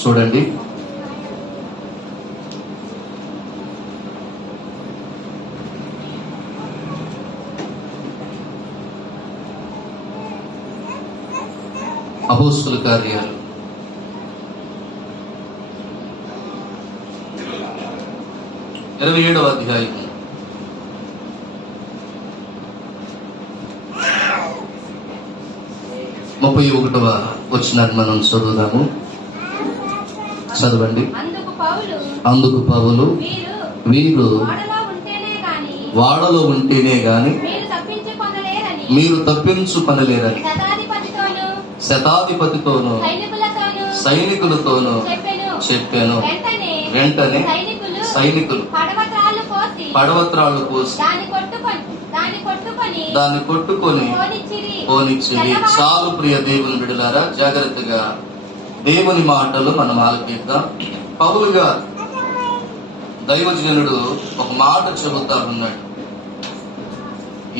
చూడండి. అపోస్తుల కార్యాలు 27వ అధ్యాయం 31వ వచనాన్ని మనం చదువుదాము. చదవండి. అందుకు పౌలు, వీరు వాడలో ఉంటేనే గాని మీరు తప్పించుకొనలేరని శతాధిపతితోనూ సైనికులతోనూ చెప్పాను. వెంటనే సైనికులు పడవత్రాళ్ళు పోసి దాన్ని కొట్టుకొని పోనిచ్చిరి. చాలు ప్రియ దేవుని బిడ్డలారా, జాగ్రత్తగా దేవుని మాటలు మనం ఆలకిద్దాం. పౌలు గారు దైవజనుడు ఒక మాట చెబుతా ఉన్నాడు.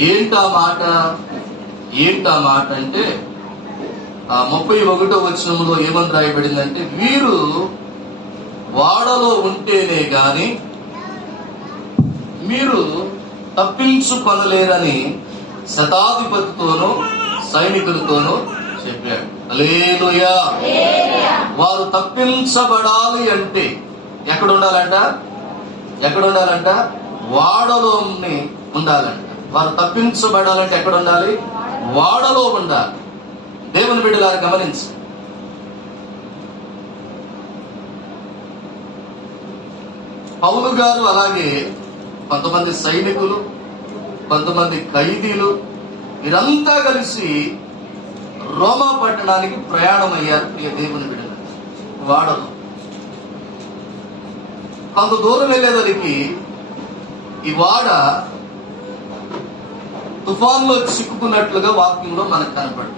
ఏంటా మాట అంటే 31వ వచనంలో ఏమని రాయబడిందంటే, వీరు వాడలో ఉంటేనే గాని మీరు తప్పించుకొనలేరని శతాధిపతితోనూ సైనికులతోనూ చెప్పాడు. హల్లెలూయా. వారు తప్పించబడాలి అంటే ఎక్కడ ఉండాలంట? వాడలో ఉండాలంట. వారు తప్పించబడాలంటే ఎక్కడ ఉండాలి? వాడలో ఉండాలి. దేవుని బిడ్డలారా గమనించి, పౌలు గారు అలాగే కొంతమంది సైనికులు, కొంతమంది ఖైదీలు, వీరంతా కలిసి రోమా పట్టణానికి ప్రయాణం అయ్యారు. ప్రియ దేవుని బిడ్డలు, వాడలో కొంత దూరం వెళ్ళేసరికి ఈ వాడ తుఫాన్లో చిక్కుకున్నట్లుగా వాక్యంలో మనకు కనపడుతుంది.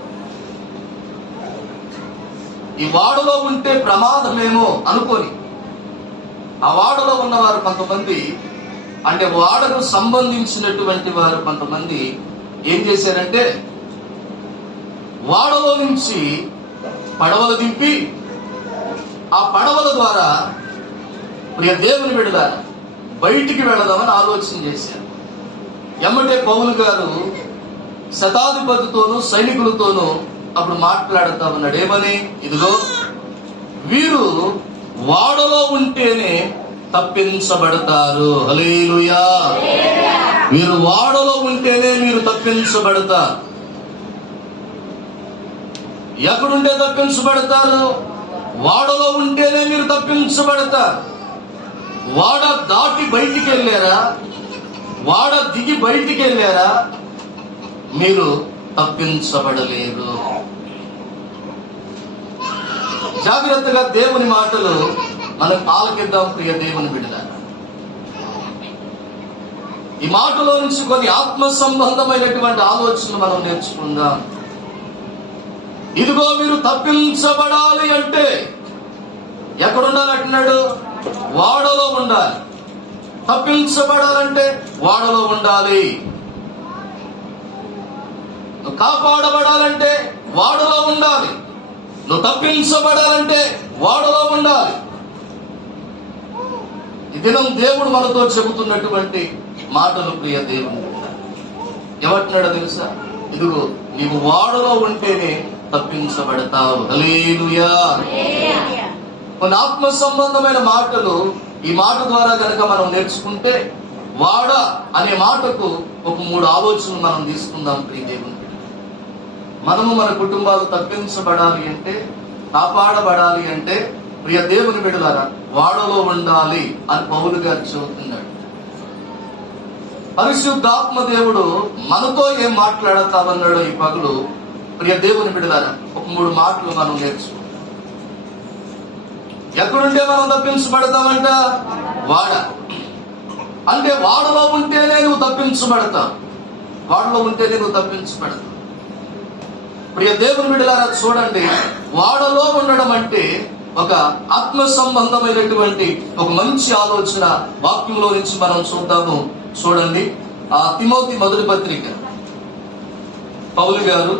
ఈ వాడలో ఉంటే ప్రమాదమేమో అనుకొని ఆ వాడలో ఉన్నవారు కొంతమంది, అంటే వాడకు సంబంధించినటువంటి వారు కొంతమంది ఏం చేశారంటే, వాడలో నుంచి పడవలు దింపి ఆ పడవల ద్వారా ప్రియ దేవుని బిడ్డల బయటికి వెళదామని ఆలోచన చేశారు. ఎమ్మటే పౌలు గారు శతాధిపతితోనూ సైనికులతోనూ అప్పుడు మాట్లాడుతా ఉన్నాడు. ఏమని? ఇదిగో, వీరు వాడలో ఉంటేనే తప్పించబడతారు. హల్లెలూయా. వీరు వాడలో ఉంటేనే మీరు తప్పించబడతారు. ఎక్కడుంటే తప్పించబడతారు? వాడలో ఉంటేనే మీరు తప్పించబడతారు. వాడ దాటి బయటికి వెళ్ళారా, వాడ దిగి బయటికి వెళ్ళారా, మీరు తప్పించబడలేరు. జాగ్రత్తగా దేవుని మాటలు మనం ఆలకిద్దాం. ప్రియ దేవుని బిడ్డలారా, ఈ మాటలో నుంచి కొన్ని ఆత్మ సంబంధమైనటువంటి ఆలోచనలు మనం నేర్చుకుందాం. ఇదిగో, మీరు తప్పించబడాలి అంటే ఎక్కడుండాలి అంటున్నాడు? వాడలో ఉండాలి. తప్పించబడాలంటే వాడలో ఉండాలి. నువ్వు కాపాడబడాలంటే వాడలో ఉండాలి. నువ్వు తప్పించబడాలంటే వాడలో ఉండాలి. ఈ దినం దేవుడు మనతో చెబుతున్నటువంటి మాటలు ప్రియ దేవుడు ఏమంటున్నాడో తెలుసా? ఇదిగో, నీవు వాడలో ఉంటేనే తప్పించబడతావు. హల్లెలూయా. కొన్ని ఆత్మ సంబంధమైన మాటలు ఈ మాట ద్వారా గనక మనం నేర్చుకుంటే, వాడ అనే మాటకు ఒక 3 ఆలోచనలు మనం తీసుకుందాం. ప్రియ దేవుని, మనము మన కుటుంబాలు తప్పించబడాలి అంటే, కాపాడబడాలి అంటే, ప్రియ దేవుని బిడ్డలారా, వాడలో ఉండాలి అని పౌలు గారు చెబుతున్నాడు. పరిశుద్ధాత్మ దేవుడు మనతో ఏం మాట్లాడతామన్నాడో ఈ పగలు ప్రియ దేవుని బిడ్డలారా ఒక 3 మాటలు మనం నేర్చుకుందాం. ఎక్కడుంటే మనం తప్పించబడతామంట? వాడ. అంటే వాడలో ఉంటేనే నువ్వు తప్పించబడతావు. వాడలో ఉంటేనే నువ్వు తప్పించబడతావు. ప్రియ దేవుని బిడ్డలారా చూడండి, వాడలో ఉండడం అంటే ఒక ఆత్మ సంబంధమైనటువంటి ఒక మంచి ఆలోచన వాక్యంలో నుంచి మనం చూద్దాము. చూడండి, ఆ తిమోతి మొదటి పత్రిక, పౌలు గారు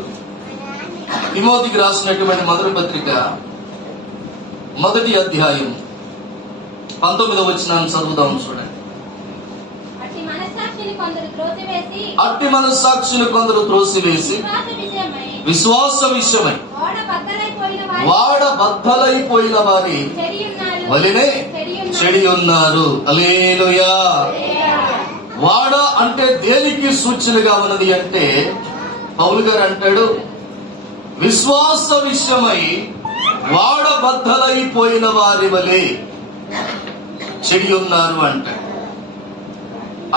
తిమోతికి రాసినటువంటి మొదటి పత్రిక మొదటి అధ్యాయం 19వ వచనాన్ని చదువుదాం చూడండి. అట్టి మనస్సాక్షిని కొందరు త్రోసివేసి విశ్వాస విషయమై వాడ బద్దలైపోయిన వారి వలెనే చెడి ఉన్నారు. హల్లెలూయా. వాడ అంటే దేనికి సూచనగా ఉన్నది అంటే పౌలు గారు అంటాడు, విశ్వాస విషయమై వాడ బద్దలైపోయిన వారి వలె చెడి ఉన్నారు అంటాడు.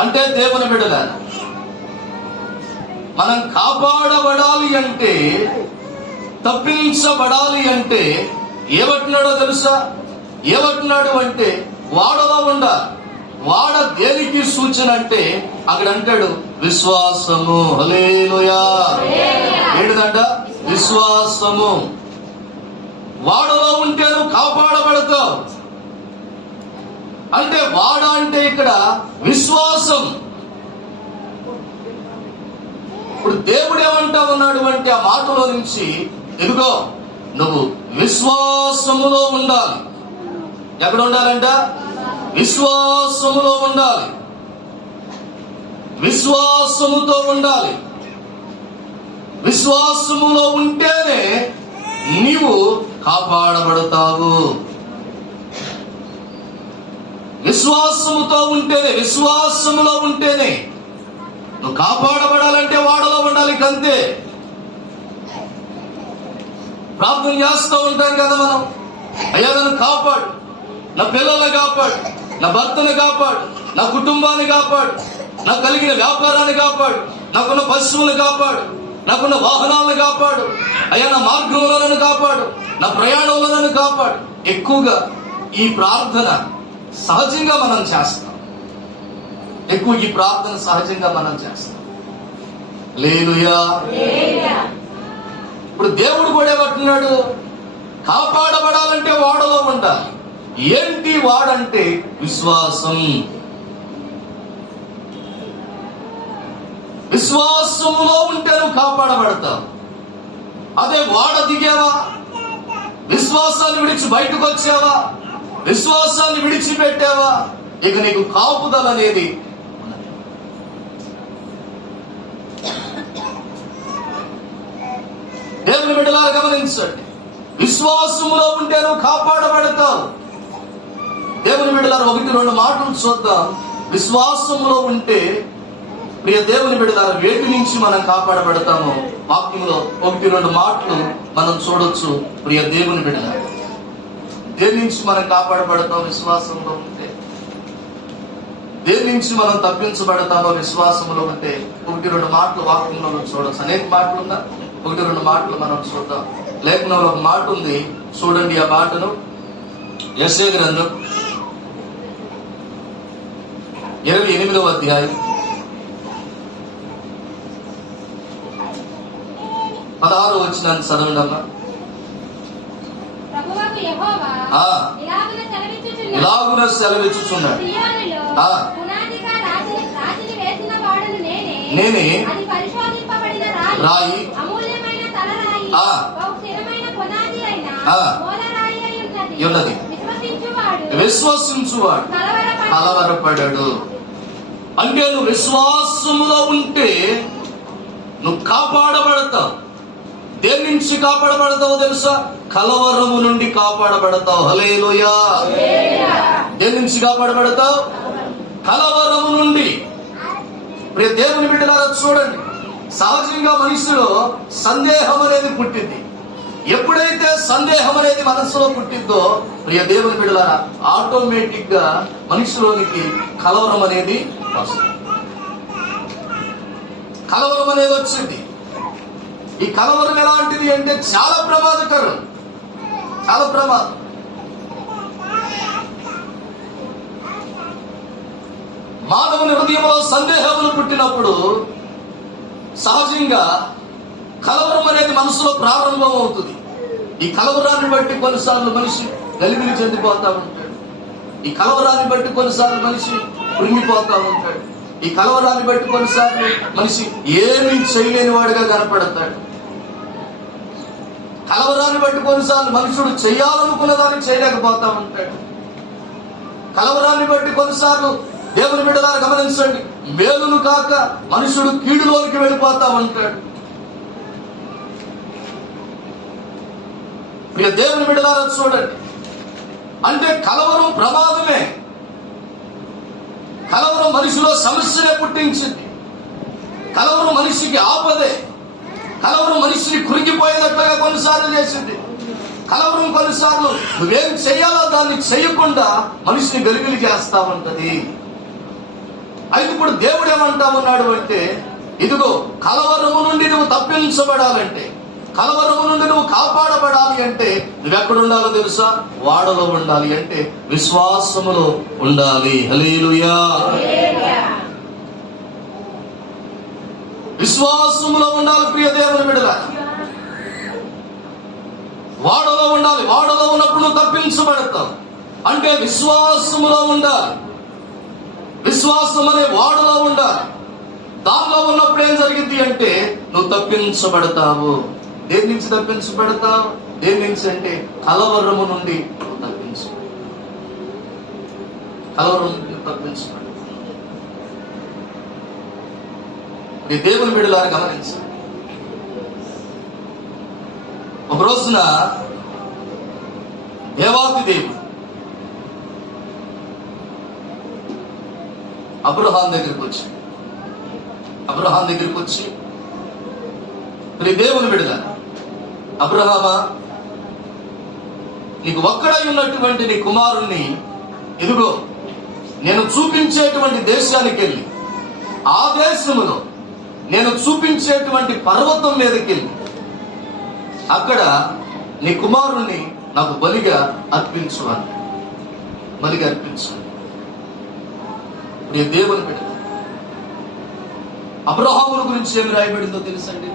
అంటే దేవుని బిడ్డలారా, మనం కాపాడబడాలి అంటే, తప్పించబడాలి అంటే ఏమంటున్నాడో తెలుసా? ఏమంటున్నాడు అంటే వాడలో ఉండాలి. వాడ దేనికి సూచన అంటే అక్కడ అంటాడు విశ్వాసము. హల్లెలూయా. ఏంటిదంట? విశ్వాసము. వాడలో ఉంటే నువ్వు కాపాడబడతావు. అంటే వాడ అంటే ఇక్కడ విశ్వాసం. ఇప్పుడు దేవుడు ఏమంటా ఉన్నాడు అంటే ఆ మాటలో నుంచి, ఎదుగో నువ్వు విశ్వాసములో ఉండాలి. ఎక్కడ ఉండాలంట? విశ్వాసములో ఉండాలి. విశ్వాసముతో ఉండాలి. విశ్వాసములో ఉంటేనే నీవు కాపాడబడతావు. విశ్వాసముతో ఉంటేనే, విశ్వాసములో ఉంటేనే నువ్వు కాపాడబడాలంటే వాడలో ఉండాలి. అంతే. ప్రార్థన చేస్తూ ఉంటాం కదా మనం, అయ్యా నన్ను కాపాడు, నా పిల్లల్ని కాపాడు, నా భర్తను కాపాడు, నా కుటుంబాన్ని కాపాడు, నాకు కలిగిన వ్యాపారాన్ని కాపాడు, నాకున్న పశువులను కాపాడు, నాకున్న వాహనాలను కాపాడు, అయ్యా నా మార్గంలో నన్ను కాపాడు, నా ప్రయాణంలో నన్ను కాపాడు. ఎక్కువగా ఈ ప్రార్థన సహజంగా మనం చేస్తాం. ఎక్కువ ఈ ప్రార్థన సహజంగా మనం చేస్తాం. హల్లెలూయా. ఇప్పుడు దేవుడు కూడా ఏమంటున్నాడు? కాపాడబడాలంటే వాడలో ఉండాలి. ఏంటి వాడంటే? విశ్వాసం. విశ్వాసములో ఉంటే నువ్వు కాపాడబడతావు. అదే వాడ దిగావా, విశ్వాసాన్ని విడిచి బయటకు వచ్చావా, విశ్వాసాన్ని విడిచిపెట్టావా, ఇక నీకు కాపుదల అనేది ఉన్నది. దేవుని బిడ్డలారా గమనించండి, విశ్వాసములో ఉంటే నువ్వు కాపాడబడతావు. దేవుని బిడ్డలారా 1-2 మాటలు చూద్దాం. విశ్వాసములో ఉంటే ప్రియ దేవుని బిడ్డలారా వేటి నుంచి మనం కాపాడబడతామో వాక్యంలో 1-2 మాటలు మనం చూడొచ్చు. ప్రియ దేవుని బిడ్డలారా, దేని నుంచి మనం కాపాడబడతాం? విశ్వాసంలో ఉంటే. దేని నుంచి మనం తప్పించబడతామో విశ్వాసంలో ఉంటే 1-2 మాటలు వాక్యంలో చూడొచ్చు. అనేక మాటలు ఉందా? 1-2 మాటలు మనం చూద్దాం. లేఖనంలో ఒక మాట ఉంది, చూడండి ఆ మాటను. యెషయా గ్రంథం 28వ అధ్యాయం 16వ వచనాన్ని చదవండి అమ్మా. ఇలాగున సెలవిచ్చుచున్నాడు, నేనే రాయి, ఉన్నది విశ్వసించువాడు కలవరపడాడు. అంటే నువ్వు విశ్వాసములో ఉంటే నువ్వు కాపాడబడతావు. దేని నుంచి కాపాడబడతావు తెలుసా? కలవరము నుండి కాపాడబడతావు. హల్లెలూయా. దేని నుంచి కాపాడబడతావు? కలవరము నుండి. ప్రియ దేవుని బిడ్డలారా చూడండి, సహజంగా మనిషిలో సందేహం అనేది పుట్టింది. ఎప్పుడైతే సందేహం అనేది మనసులో పుట్టిందో ప్రియ దేవుని బిడ్డలారా ఆటోమేటిక్ గా మనిషిలోనికి కలవరం అనేది వస్తుంది. కలవరం అనేది వచ్చింది. ఈ కలవరం ఎలాంటిది అంటే చాలా ప్రమాదకరం, చాలా ప్రమాదం. మానవుని హృదయంలో సందేహములు పుట్టినప్పుడు సహజంగా కలవరం అనేది మనసులో ప్రారంభం అవుతుంది. ఈ కలవరాన్ని బట్టి కొన్నిసార్లు మనిషి గలిబిలి చెందిపోతా ఉంటాడు. ఈ కలవరాన్ని బట్టి కొన్నిసార్లు మనిషి కృంగిపోతా ఉంటాడు. ఈ కలవరాన్ని బట్టి కొన్నిసార్లు మనిషి ఏమీ చేయలేని వాడిగా కనపడతాడు. కలవరాన్ని బట్టి కొన్నిసార్లు మనుషుడు చేయాలనుకున్న దాన్ని చేయలేకపోతా ఉంటాడు. కలవరాన్ని బట్టి కొన్నిసార్లు దేవుని బిడ్డలారా గమనించండి, మేలును కాక మనుషుడు కీడులోనికి వెళ్ళిపోతా ఉంటాడు. ఇక దేవుని బిడ్డలారా చూడండి, అంటే కలవరం ప్రమాదమే. కలవరం మనిషిలో సమస్యనే పుట్టించింది. కలవరం మనిషికి ఆపదే. కలవరం మనిషిని కురిగిపోయేటట్లుగా కొన్నిసార్లు చేసింది. కలవరం కొన్నిసార్లు నువ్వేం చేయాలో దాన్ని చేయకుండా మనిషిని వెలుగులు చేస్తా ఉంటది. అయితే ఇప్పుడు దేవుడు ఏమంటా ఉన్నాడు అంటే, ఇదిగో కలవరము నుండి నువ్వు తప్పించబడాలంటే, కలవరము నుండి నువ్వు కాపాడబడాలి అంటే నువ్వెక్కడ ఉండాలో తెలుసా? వాడలో ఉండాలి. అంటే విశ్వాసములో ఉండాలి. హల్లెలూయా. విశ్వాసములో ఉండాలి ప్రియ దేవుని బిడ్డలారా. వాడలో ఉండాలి. వాడలో ఉన్నప్పుడు నువ్వు తప్పించబడతావు. అంటే విశ్వాసములో ఉండాలి. విశ్వాసం అనే వాడలో ఉండాలి. దానిలో ఉన్నప్పుడు ఏం జరిగింది అంటే నువ్వు తప్పించబడతావు. దేని నుంచి తప్పించబడతావు? దేని నుంచి అంటే కలవరము నుండి నువ్వు తప్పించబడతావు. కలవరం నుండి తప్పించబడతావు. ఈ దేవుని బిడ్డలారా గమనించు. ఒక రోజున దేవాది దేవుడు అబ్రహాం దగ్గరికి వచ్చి ఈ దేవుని బిడ్డలారా, అబ్రహామా, నీకు ఒక్కడై ఉన్నటువంటి నీ కుమారుణ్ణి ఇదిగో నేను చూపించేటువంటి దేశానికి వెళ్ళి, ఆ దేశములో నేను చూపించేటువంటి పర్వతం మీదకి వెళ్ళి అక్కడ నీ కుమారుణ్ణి నాకు బలిగా అర్పించు. నీ దేవుని బిడ్డ అబ్రహాముల గురించి ఏమి రాయబడిందో తెలుసండి?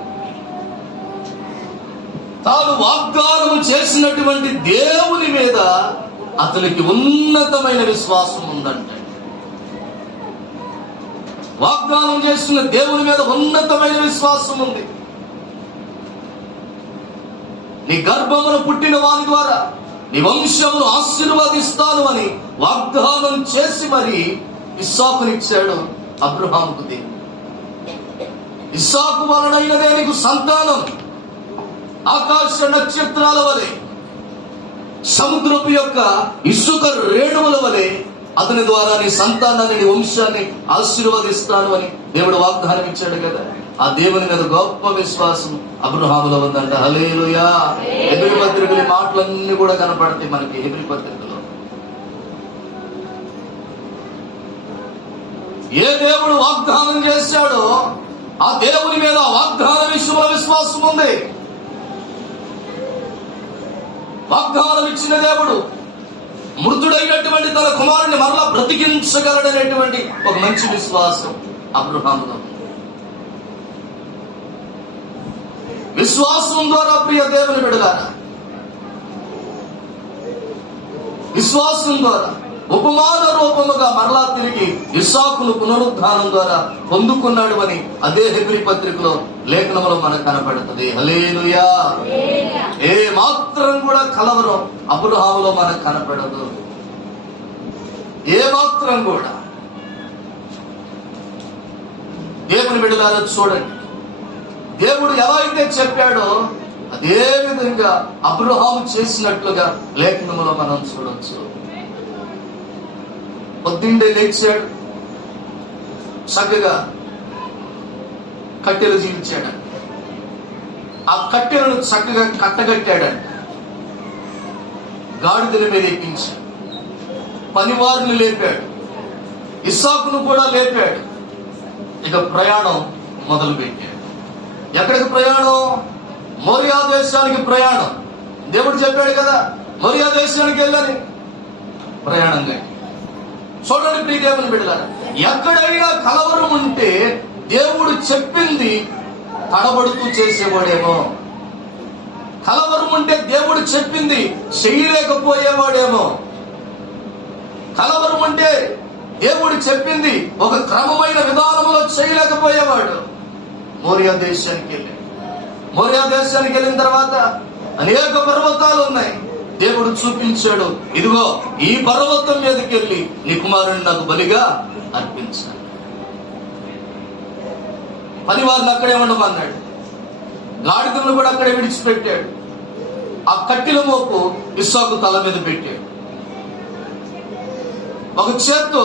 తాను వాగ్దానం చేసినటువంటి దేవుని మీద అతనికి ఉన్నతమైన విశ్వాసం ఉందంట. వాగ్దానం చేసిన దేవుని మీద ఉన్నతమైన విశ్వాసం ఉంది. నీ గర్భమును పుట్టిన వారి ద్వారా నీ వంశమును ఆశీర్వదిస్తాను అని వాగ్దానం చేసి మరి ఇస్సాకునిచ్చాడు అబ్రహాముకు దేవుడు. ఇస్సాకు వలనైనదే నీకు సంతానం. ఆకాశ నక్షత్రాల వలె, సముద్రపు యొక్క ఇసుక రేణువుల వలె అతని ద్వారా నీ సంతానాన్ని, నీ వంశాన్ని ఆశీర్వదిస్తాను అని దేవుడు వాగ్దానం ఇచ్చాడు కదా. ఆ దేవుని మీద గొప్ప విశ్వాసం అబ్రహాములో ఉందంట. హల్లెలూయా. హెబ్రీ పత్రికల మాటలన్నీ కూడా కనపడతాయి మనకి హెబ్రీ పత్రికలో. ఏ దేవుడు వాగ్దానం చేశాడో ఆ దేవుని మీద ఆ వాగ్దాన విషయంలో విశ్వాసం ఉంది. వాగ్దానం ఇచ్చిన దేవుడు మృతుడైనటువంటి తన కుమారుని మరలా బ్రతికించగలడనేటువంటి ఒక మంచి విశ్వాసం అబ్రహాములో. విశ్వాసం ద్వారా ప్రియ దేవుని బిడ్డలారా, విశ్వాసం ద్వారా ఉపమాన రూపముగా మరలా తిరిగి ఇస్సాకును పునరుద్ధానం ద్వారా పొందుకున్నాడు అని అదే హెబ్రీ పత్రికలో లేఖనములో మనకు కనపడుతుంది. హల్లెలూయా. ఏ మాత్రం కూడా కలవరం అబ్రహాములో మనకు కనపడదు. ఏ మాత్రం కూడా. దేవుని బిడ్డలారా చూడండి, దేవుడు ఎలా అయితే చెప్పాడో అదే విధంగా అబ్రహాము చేసినట్లుగా లేఖనములో మనం చూడొచ్చు. పొద్దున్నే లేచాడు, చక్కగా కట్టెలు జీవించాడంట. ఆ కట్టెలను చక్కగా కట్టగట్టాడంట. గాడిదల మీద ఎక్కించి పనివారిని లేపాడు, ఇస్సాకును కూడా లేపాడు. ఇక ప్రయాణం మొదలు పెట్టాడు. ఎక్కడికి ప్రయాణం? మోరియా దేశానికి ప్రయాణం. దేవుడు చెప్పాడు కదా మోరియా దేశానికి వెళ్ళని. ప్రయాణం గట్టి చూడండి ప్రియ దేవుని బిడ్డలారా, ఎక్కడైనా కలవరం ఉంటే దేవుడు చెప్పింది తడబడుతూ చేసేవాడేమో. కలవరం ఉంటే దేవుడు చెప్పింది చేయలేకపోయేవాడేమో. కలవరం అంటే దేవుడు చెప్పింది ఒక క్రమమైన విధానంలో చేయలేకపోయేవాడు. మోరియా దేశానికి వెళ్ళాడు. మోరియా దేశానికి వెళ్ళిన తర్వాత అనేక పర్వతాలు ఉన్నాయి. దేవుడు చూపించాడు, ఇదిగో ఈ పర్వతం మీదకి వెళ్ళి నీ కుమారుడిని నాకు బలిగా అర్పించాడు. పనివారిని అక్కడే ఉండమన్నాడు. గాడిదలను కూడా అక్కడే విడిచిపెట్టాడు. ఆ కట్టెల మోపు ఇస్సాకు తల మీద పెట్టాడు. ఒక చేత్తో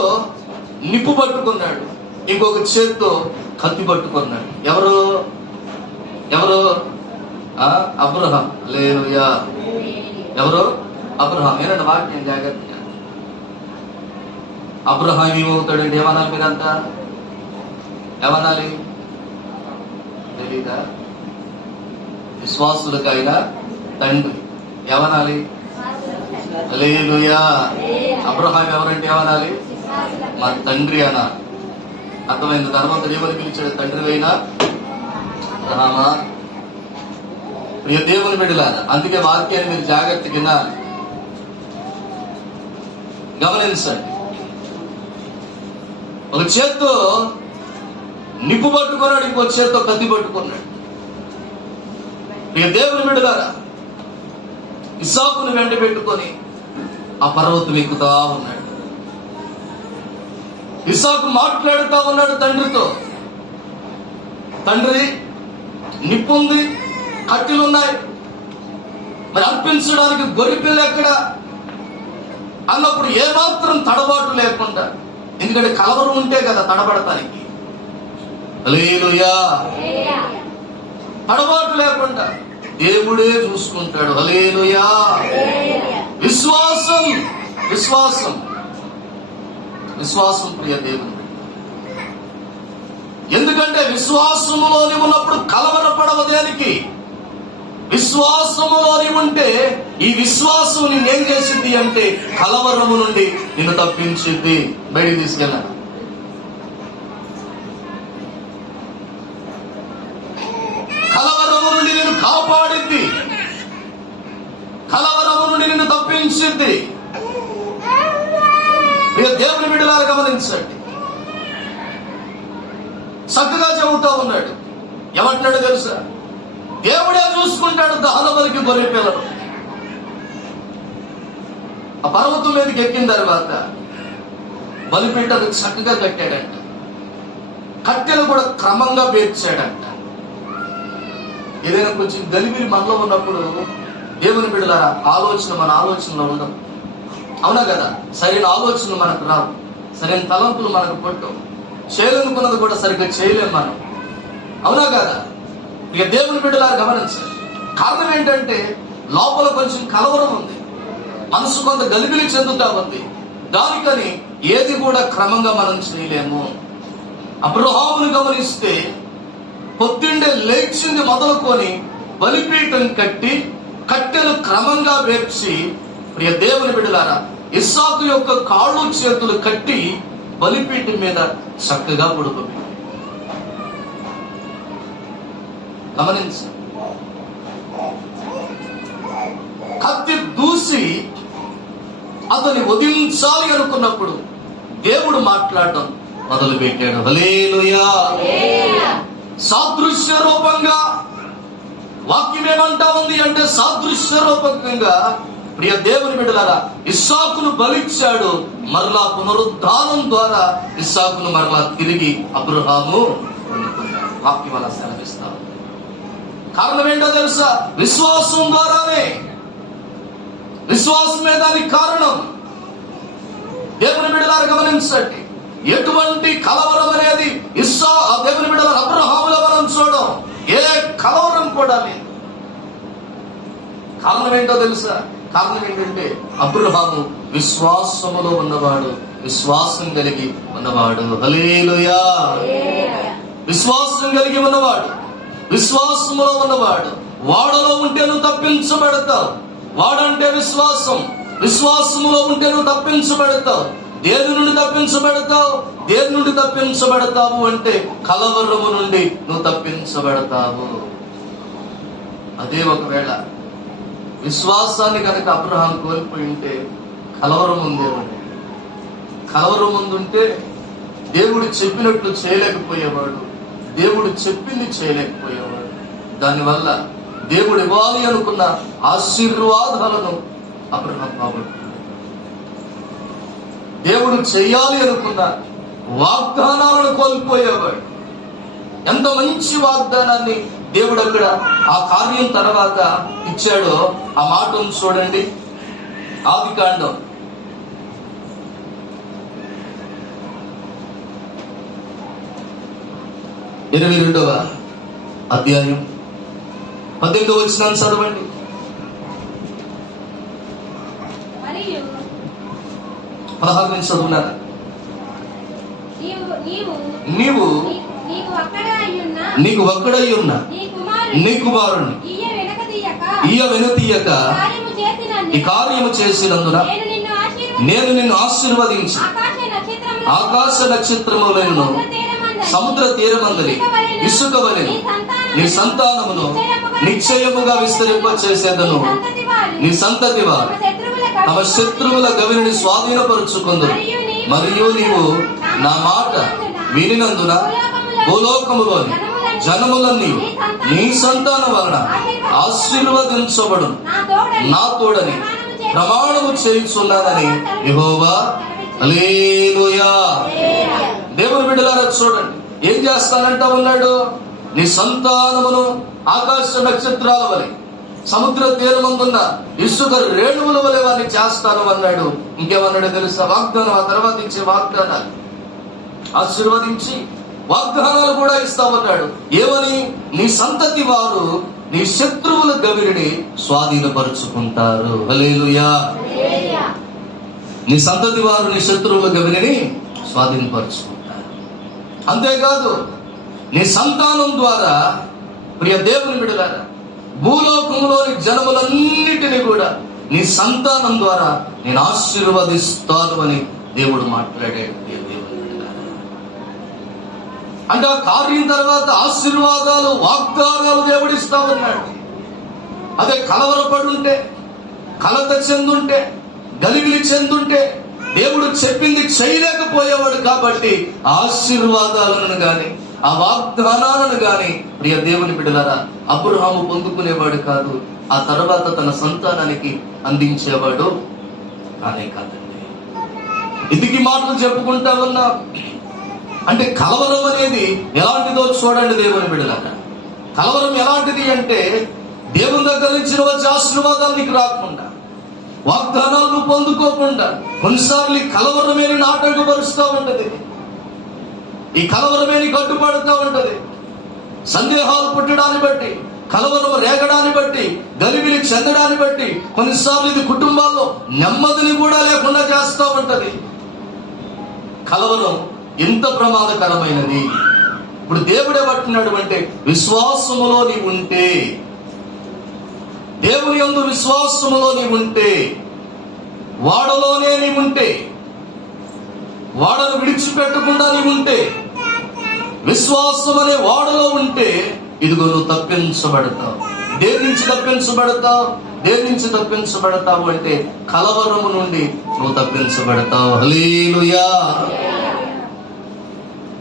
నిప్పు పట్టుకున్నాడు, ఇంకొక చేత్తో కత్తి పట్టుకున్నాడు. ఎవరు ఎవరు అబ్రహాం. హల్లెలూయా. ఎవరు? అబ్రహాం. ఏనండి వాక్యం జాగ్రత్తగా. అబ్రహాం ఏమవుతాడండి? ఏమనాలి మీరంతా? ఏమనాలి తెలీదా? విశ్వాసులకైనా తండ్రి. ఏమనాలి? హల్లెలూయా. అబ్రహాం ఎవరంటే ఏమనాలి? మా తండ్రి అనాలి. అర్థమైంది? ధర్మంతుడు ఏమని పిలిచాడు? తండ్రి అయినా అబ్రహామా. ప్రియ దేవుని బిడ్డలారా, అందుకే వాక్యాన్ని మీరు జాగ్రత్తగా వినాలి, గమనించండి. ఒక చేత్తో నిప్పు పట్టుకున్నాడు, ఇంకో చేత్తో కత్తి పట్టుకున్నాడు. ప్రియ దేవుని బిడ్డలారా, ఇస్సాకును వెంట పెట్టుకొని ఆ పర్వతం ఎక్కుతా ఉన్నాడు. ఇస్సాకు మాట్లాడుతా ఉన్నాడు తండ్రితో. తండ్రి, నిప్పుంది, కట్టెలున్నాయి, మరి అర్పించడానికి గొర్రెపిల్ల ఎక్కడ అన్నప్పుడు ఏమాత్రం తడబాటు లేకుండా, ఎందుకంటే కలవరం ఉంటే కదా తడబడటానికి. హల్లెలూయా. తడబాటు లేకుండా దేవుడే చూసుకుంటాడు. హల్లెలూయా. విశ్వాసం విశ్వాసం విశ్వాసం ప్రియ దేవుని. ఎందుకంటే విశ్వాసములోని ఉన్నప్పుడు కలవరపడవ దేనికి? విశ్వాసములోని ఉంటే ఈ విశ్వాసం నిన్నేం చేసింది అంటే కలవరము నుండి నిన్ను తప్పించింది, బయటికి తీసుకెళ్ళాలి. కలవరము నుండి నిన్ను కాపాడింది, కలవరము నుండి నిన్ను తప్పించింది. దేవుని బిడ్డలారా గమనించండి. చక్కగా చెబుతా ఉన్నాడు. ఏమంటున్నాడు తెలుసా? దేవుడే చూసుకుంటాడు దహనబలికి గొర్రె పిల్లలు. ఆ పర్వతం మీదకి ఎక్కిన తర్వాత బలిపీఠకు చక్కగా కట్టాడంట. కట్టెలు కూడా క్రమంగా పేర్చాడంట. ఏదైనా కొంచెం గలిబిలి మనలో ఉన్నప్పుడు దేవుని బిడ్డలారా ఆలోచన మన ఆలోచనలో ఉండదు. అవునా కదా? సరైన ఆలోచనలు మనకు రావు, సరైన తలంపులు మనకు పట్టవు, చేయాలనుకున్నది కూడా సరిగ్గా చేయలేం మనం. అవునా కదా? ఇక దేవుని బిడ్డలారా గమనించాలి. కారణం ఏంటంటే లోపల కొంచెం కలవరం ఉంది, మనసు కొంత గలిబిలి చెందుతా ఉంది. దానికని ఏది కూడా క్రమంగా మనం చేయలేము. అబ్రహామును గమనిస్తే పొద్దుండే లేచింది మొదలుకొని బలిపీఠం కట్టి కట్టెలు క్రమంగా వేర్చి, ప్రియ దేవుని బిడ్డలారా ఇస్సాకు యొక్క కాళ్ళు చేతులు కట్టి బలిపీఠం మీద చక్కగా పడుకోబెట్టి. గమనించు, కత్తి దూసి అతన్ని వదిలించాలి అనుకున్నప్పుడు దేవుడు మాట్లాడటం మొదలు పెట్టాడు. హల్లెలూయా. సాదృశ్య రూపంగా వాక్యం ఏమంటా ఉంది అంటే సాదృశ్య రూపకంగా ప్రియ దేవుని బిడ్డలారా ఇస్సాకును బలిచ్చాడు. మరలా పునరుద్ధానం ద్వారా ఇస్సాకును మరలా తిరిగి అబ్రహాము పొందుకున్నాడు. వాక్యం అలా సెలవిస్తాం. కారణం ఏంటో తెలుసా? విశ్వాసం ద్వారానే. విశ్వాసమే దానికి కారణం. దేవుని బిడ్డలారా గమనించండి, ఎటువంటి కలవరం అనేది దేవుని బిడ్డలారా అబ్రహాములో మనం చూడం. ఏ కలవరం కూడా లేదు. కారణం ఏంటో తెలుసా? కారణం ఏంటంటే అబ్రహాము విశ్వాసములో ఉన్నవాడు, విశ్వాసం కలిగి ఉన్నవాడు. హల్లెలూయా. విశ్వాసం కలిగి ఉన్నవాడు, విశ్వాసములో ఉన్నవాడు. వాడలో ఉంటే నువ్వు తప్పించబడతావు. వాడంటే విశ్వాసం. విశ్వాసములో ఉంటే నువ్వు తప్పించబడతావు. దేని నుండి తప్పించబడతావు? దేని నుండి తప్పించబడతావు అంటే కలవరము నుండి నువ్వు తప్పించబడతావు. అదే ఒకవేళ విశ్వాసాన్ని కనుక అబ్రహాం కోల్పోయి ఉంటే కలవరం ఉందేమని. కలవరం ముందుంటే దేవుడు చెప్పినట్లు చేయలేకపోయేవాడు, దేవుడు చెప్పింది చేయలేకపోయేవాడు. దానివల్ల దేవుడు ఇవ్వాలి అనుకున్న ఆశీర్వాదాలను అబ్రహాం పోగొట్టుకున్నాడు. దేవుడు చెయ్యాలి అనుకున్న వాగ్దానాలను కోల్పోయేవాడు. ఎంత మంచి వాగ్దానాన్ని దేవుడు అక్కడ ఆ కార్యం తర్వాత ఇచ్చాడో ఆ మాటను చూడండి. ఆదికాండం 22వ అధ్యాయం 18వ వచనాన్ని చదవండి. మరియు 16 నుంచి చదువున్నారా? నీవు నీకు నీకు ఒక్కడై ఉన్న నీ కుమారుణ్ణి ఈయ వెనుతీయక ఈ కార్యము చేసినందున నేను నిన్ను ఆశీర్వదించి ఆకాశ నక్షత్రములను సముద్ర తీరమందలి ఇసుక వలెను నీ సంతానమును నిశ్చయముగా విస్తరింప చేసేదను. నీ సంతతి వారు తమ శత్రువుల గవిని స్వాధీనపరుచుకుందురు. మరియు నీవు నా మాట వినినందున భూలోకములోని జనములన్నీ నీ సంతానం వలన ఆశీర్వదించబడును. నా తోడని ప్రమాణము చేయుచున్నానని యెహోవా. హల్లెలూయా. దేవుని బిడ్డలారా చూడండి, ఏం చేస్తానంటా ఉన్నాడు? నీ సంతానమును ఆకాశ నక్షత్రాల వలె సముద్ర తీరమందున్న ఇసుక రేణువుల వలె వారిని చేస్తాను అన్నాడు. ఇంకేమన్నాడు తెలుసా? వాగ్దానం, ఆ తర్వాత ఇచ్చే వాగ్దానాలు ఆశీర్వదించి వాగ్దానాలు కూడా ఇస్తామన్నాడు. ఏమని? నీ సంతతి వారు నీ శత్రువుల గవిరిని స్వాధీనపరుచుకుంటారు. హల్లెలూయా. నీ సంతతి వారు నీ శత్రువుల గవిరిని స్వాధీనపరుచుకుంటారు. అంతేకాదు, నీ సంతానం ద్వారా ప్రియ దేవుని బిడ్డలారా భూలోకంలోని జనములన్నిటినీ కూడా నీ సంతానం ద్వారా నేను ఆశీర్వదిస్తాను అని దేవుడు మాట్లాడాడు. అంటే ఆ కార్యం తర్వాత ఆశీర్వాదాలు, వాగ్దానాలు దేవుడు ఇస్తా ఉన్నాడు. అదే కలవరపడుంటే, కలత చెందుంటే, గలిబిలి చెందుంటే దేవుడు చెప్పింది చేయలేకపోయేవాడు. కాబట్టి ఆశీర్వాదాలను గాని ఆ వాగ్దానాలను గాని ప్రియ దేవుని బిడ్డలారా అబ్రహాము పొందుకునేవాడు కాదు. ఆ తర్వాత తన సంతానానికి అందించేవాడు కానే కాదండి. ఇందుకు మాటలు చెప్పుకుంటా ఉన్నా అంటే కలవరం అనేది ఎలాంటిదో చూడండి దేవుని బిడ్డలారా. కలవరం ఎలాంటిది అంటే దేవుని దగ్గర నుంచి వచ్చే ఆశీర్వాదాలు నీకు రాకుండా, వాగ్దానాలు పొందుకోకుండా కొన్నిసార్లు ఈ కలవరమే ఆటంకపరుస్తూ ఉంటది. ఈ కలవరమే కట్టుబడుతూ ఉంటది. సందేహాలు పుట్టడాన్ని బట్టి, కలవరం రేగడాన్ని బట్టి, గలిబిలి చెందడాన్ని బట్టి కొన్నిసార్లు ఇది కుటుంబాల్లో నెమ్మదిని కూడా లేకుండా చేస్తూ ఉంటది. కలవరం ఎంత ప్రమాదకరమైనది. ఇప్పుడు దేవుడే పట్టినాడు అంటే విశ్వాసములో నీవు ఉంటే, దేవుని యందు విశ్వాసములో నీవు ఉంటే, వాడలోనే నీవుంటే, వాడను విడిచిపెట్టకుండా నీవుంటే, విశ్వాసం అనే వాడలో ఉంటే ఇదిగో నువ్వు తప్పించబడతావు. దేని నుంచి తప్పించబడతావు? దేని నుంచి తప్పించబడతావు అంటే కలవరము నుండి నువ్వు తప్పించబడతావు. హల్లెలూయా.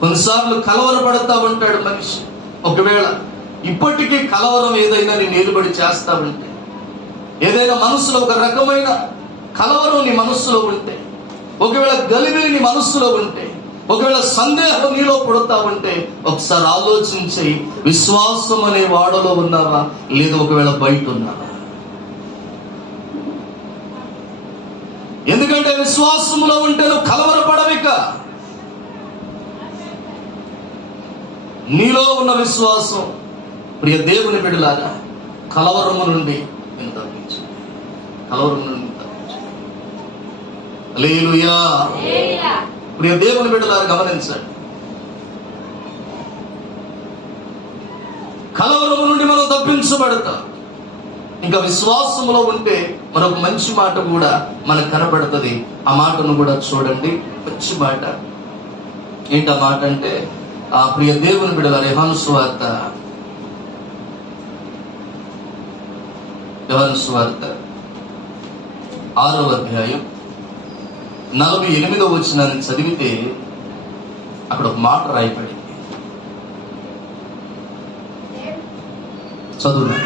కొన్నిసార్లు కలవరపడతా ఉంటాడు మనిషి. ఒకవేళ ఇప్పటికీ కలవరం ఏదైనా నీ నిలబడి చేస్తా ఉంటే, ఏదైనా మనసులో ఒక రకమైన కలవరం నీ మనస్సులో ఉంటే, ఒకవేళ గలిబిలి నీ మనస్సులో ఉంటే, ఒకవేళ సందేహం నీలో పుడతా ఉంటే ఒకసారి ఆలోచించి విశ్వాసం అనే వాడలో ఉన్నావా లేదా ఒకవేళ బయట ఉన్నావా? ఎందుకంటే విశ్వాసములో ఉంటే నువ్వు కలవరపడవిక. నీలో ఉన్న విశ్వాసం ప్రియ దేవుని బిడ్డలారా కలవరము నుండి నేను తప్పించు, కలవరం నుండి తప్పించు. హల్లెలూయా. ప్రియ దేవుని బిడ్డలారా గమనించండి, కలవరము నుండి మనం తప్పించబడతాం. ఇంకా విశ్వాసములో ఉంటే మరొక మంచి మాట కూడా మనకు కనబడుతుంది. ఆ మాటను కూడా చూడండి. మంచి మాట ఏంటి ఆ మాట అంటే, ఆ ప్రియ దేవుని బిడ్డలారా యోహాను సువార్త 6వ అధ్యాయం 48వ వచనాన్ని చదివితే అక్కడ ఒక మాట రాయబడింది. చదువు.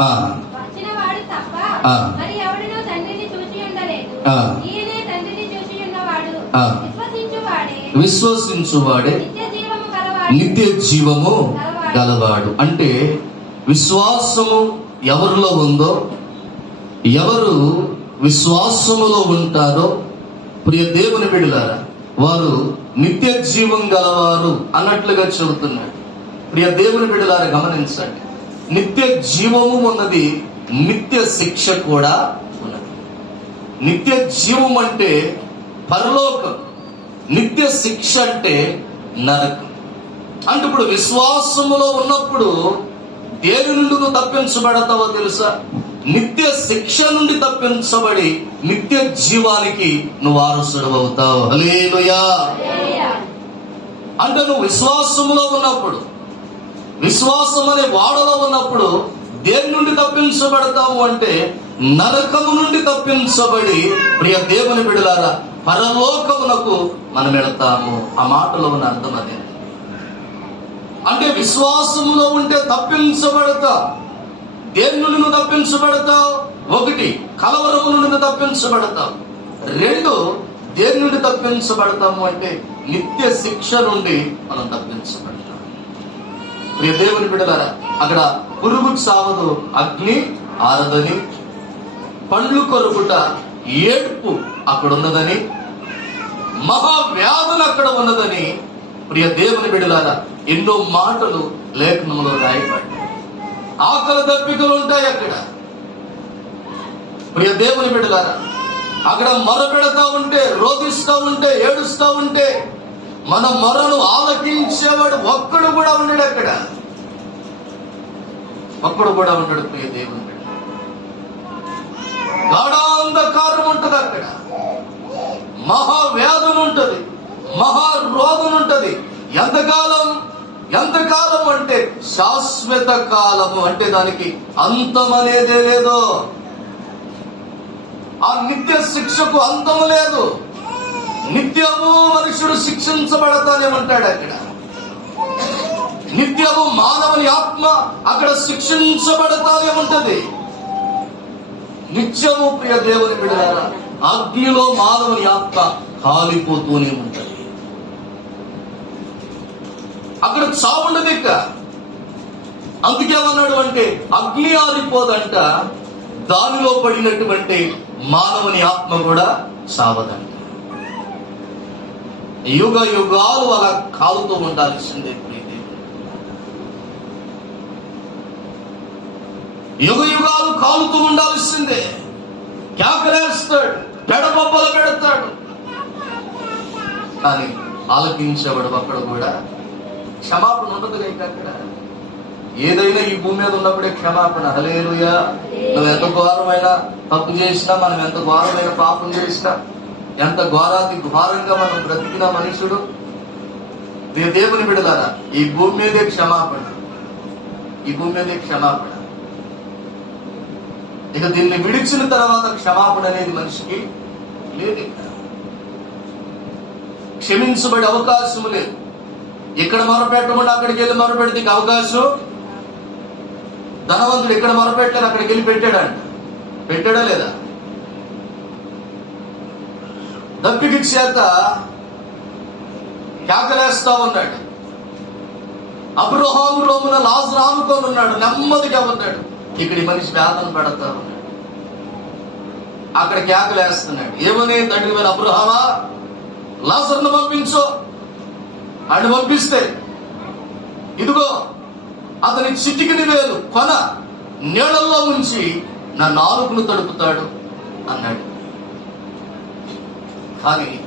ఆ, వచ్చిన వాడు తప్ప ఆ. మరి ఎవడునూ తండ్రిని చూసి ఉండలేదు. ఆ. ఈయనే తండ్రిని చూసి ఉన్నవాడు. ఆ. విశ్వసించువాడే విశ్వసించువాడే నిత్య జీవము గలవాడు. నిత్య జీవము గలవాడు. అంటే విశ్వాసము ఎవరిలో ఉందో, ఎవరు విశ్వాసములో ఉంటారో ప్రియ దేవుని బిడ్డలారా, వారు నిత్య జీవం గలవారు అన్నట్లుగా చెబుతున్నాడు. ప్రియ దేవుని బిడ్డలారా గమనించండి, నిత్య జీవము ఉన్నది, నిత్య శిక్ష కూడా ఉన్నది. నిత్య జీవం అంటే పరలోకం, నిత్య శిక్ష అంటే నరకం. అంటే ఇప్పుడు విశ్వాసములో ఉన్నప్పుడు దేని నుండి నువ్వు తప్పించబడతావో తెలుసా? నిత్య శిక్ష నుండి తప్పించబడి నిత్య జీవానికి నువ్వు వారసుడు అవుతావు. హల్లెలూయా. అంటే నువ్వు విశ్వాసములో ఉన్నప్పుడు, విశ్వాసం అనే వాడలో ఉన్నప్పుడు దేని నుండి తప్పించబడతావు అంటే నరకము నుండి తప్పించబడి ప్రియ దేవుని బిడ్డలారా పరలోకమునకు మనం వెళతాము. ఆ మాటలో ఉన్న అర్థం అదే. అంటే విశ్వాసములో ఉంటే తప్పించబడతా. దేని నుండి నువ్వు తప్పించబడతావు? ఒకటి, కలవరము నుండి నువ్వు తప్పించబడతావు. రెండు, దేని నుండి తప్పించబడతాము అంటే నిత్య శిక్ష నుండి మనం తప్పించబడతాం. ప్రియ దేవుని బిడ్డలారా, అక్కడ పురుగు చావదు, అగ్ని ఆరదని, పండ్లు కొరుకుట, ఏడ్పు అక్కడ ఉన్నదని, మహావ్యాధులు అక్కడ ఉన్నదని ప్రియ దేవుని బిడ్డలారా ఎన్నో మాటలు లేఖనంలో రాయబడ్డాయి. ఆకలి దప్పికలు ఉంటాయి అక్కడ. ప్రియ దేవుని బిడ్డలారా, అక్కడ మొరపెడతా ఉంటే, రోధిస్తూ ఉంటే, ఏడుస్తూ ఉంటే మన మొరను ఆలకించేవాడు ఒక్కడు కూడా ఉండడు అక్కడ. ఒక్కడు కూడా ఉండడు. ప్రియ దేవుని బిడ్డ, గాఢాంధకారం ఉంటది అక్కడ, మహావ్యాధులు ఉంటది, మహారోధం ఉంటది. ఎంతకాలం? ఎంతకాలం అంటే శాశ్వత కాలము. అంటే దానికి అంతం అనేదే లేదు. ఆ నిత్య శిక్షకు అంతము లేదు. నిత్యము మనుషుడు శిక్షించబడతానే ఉంటాడు అక్కడ. నిత్యము మానవుని ఆత్మ అక్కడ శిక్షించబడతానే ఉంటది. నిత్యము ప్రియ దేవుని బిడ్డలారా అగ్నిలో మానవుని ఆత్మ కాలిపోతూనే ఉంటది. అక్కడ చావుండదు ఇక. అందుకేమన్నాడు అంటే అగ్ని ఆరిపోదంట, దానిలో పడినటువంటి మానవుని ఆత్మ కూడా చావదంట. యుగ యుగాలు అలా కాలుతూ ఉండాల్సిందే. యుగ యుగాలు కాలుతూ ఉండాల్సిందే. కేకలేస్తాడు, పెడబొబ్బలు పెడతాడు, కానీ ఆలకించేవాడు అక్కడ కూడా క్షమాపణ ఉండదు. అక్కడ ఏదైనా ఈ భూమి మీద ఉన్నప్పుడే క్షమాపణ. హల్లెలూయా. నువ్వు ఎంత ఘోరమైన తప్పు చేసినా, మనం ఎంత ఘోరమైన పాపం చేసినా, ఎంత ఘోరాతి ఘోరంగా మనం బ్రతికిన మనుషుడు, దేవుని బిడ్డలారా ఈ భూమి మీదే క్షమాపణ, ఈ భూమి మీదే క్షమాపణ. ఇక దీన్ని విడిచిన తర్వాత క్షమాపణ అనేది మనిషికి లేదు. క్షమించబడే అవకాశం లేదు. ఇక్కడ మొరపెట్టకుండా అక్కడికి వెళ్ళి మొరపెడితే అవకాశం. ధనవంతుడు ఇక్కడ మొరపెట్టాడు, అక్కడికి వెళ్ళి పెట్టాడంట. పెట్టాడా లేదా? దప్పికి చేత కేకలేస్తా ఉన్నాడు. అబ్రహాము రోమున లాజరు ఆనుకొని ఉన్నాడు, నెమ్మదిగా ఉన్నాడు. ఇక్కడ మనిషి వేదన పడతా ఉన్నాడు. అక్కడ కేకలేస్తున్నాడు. ఏమని? తండ్రి మీద అబ్రహామా, లాజరును పంపించు. అని పంపిస్తే ఇదిగో అతని చిటికిని వేలు కొన నీళ్ళల్లో ఉంచి నా నాలుకను తడుపుతాడు అన్నాడు. కానీ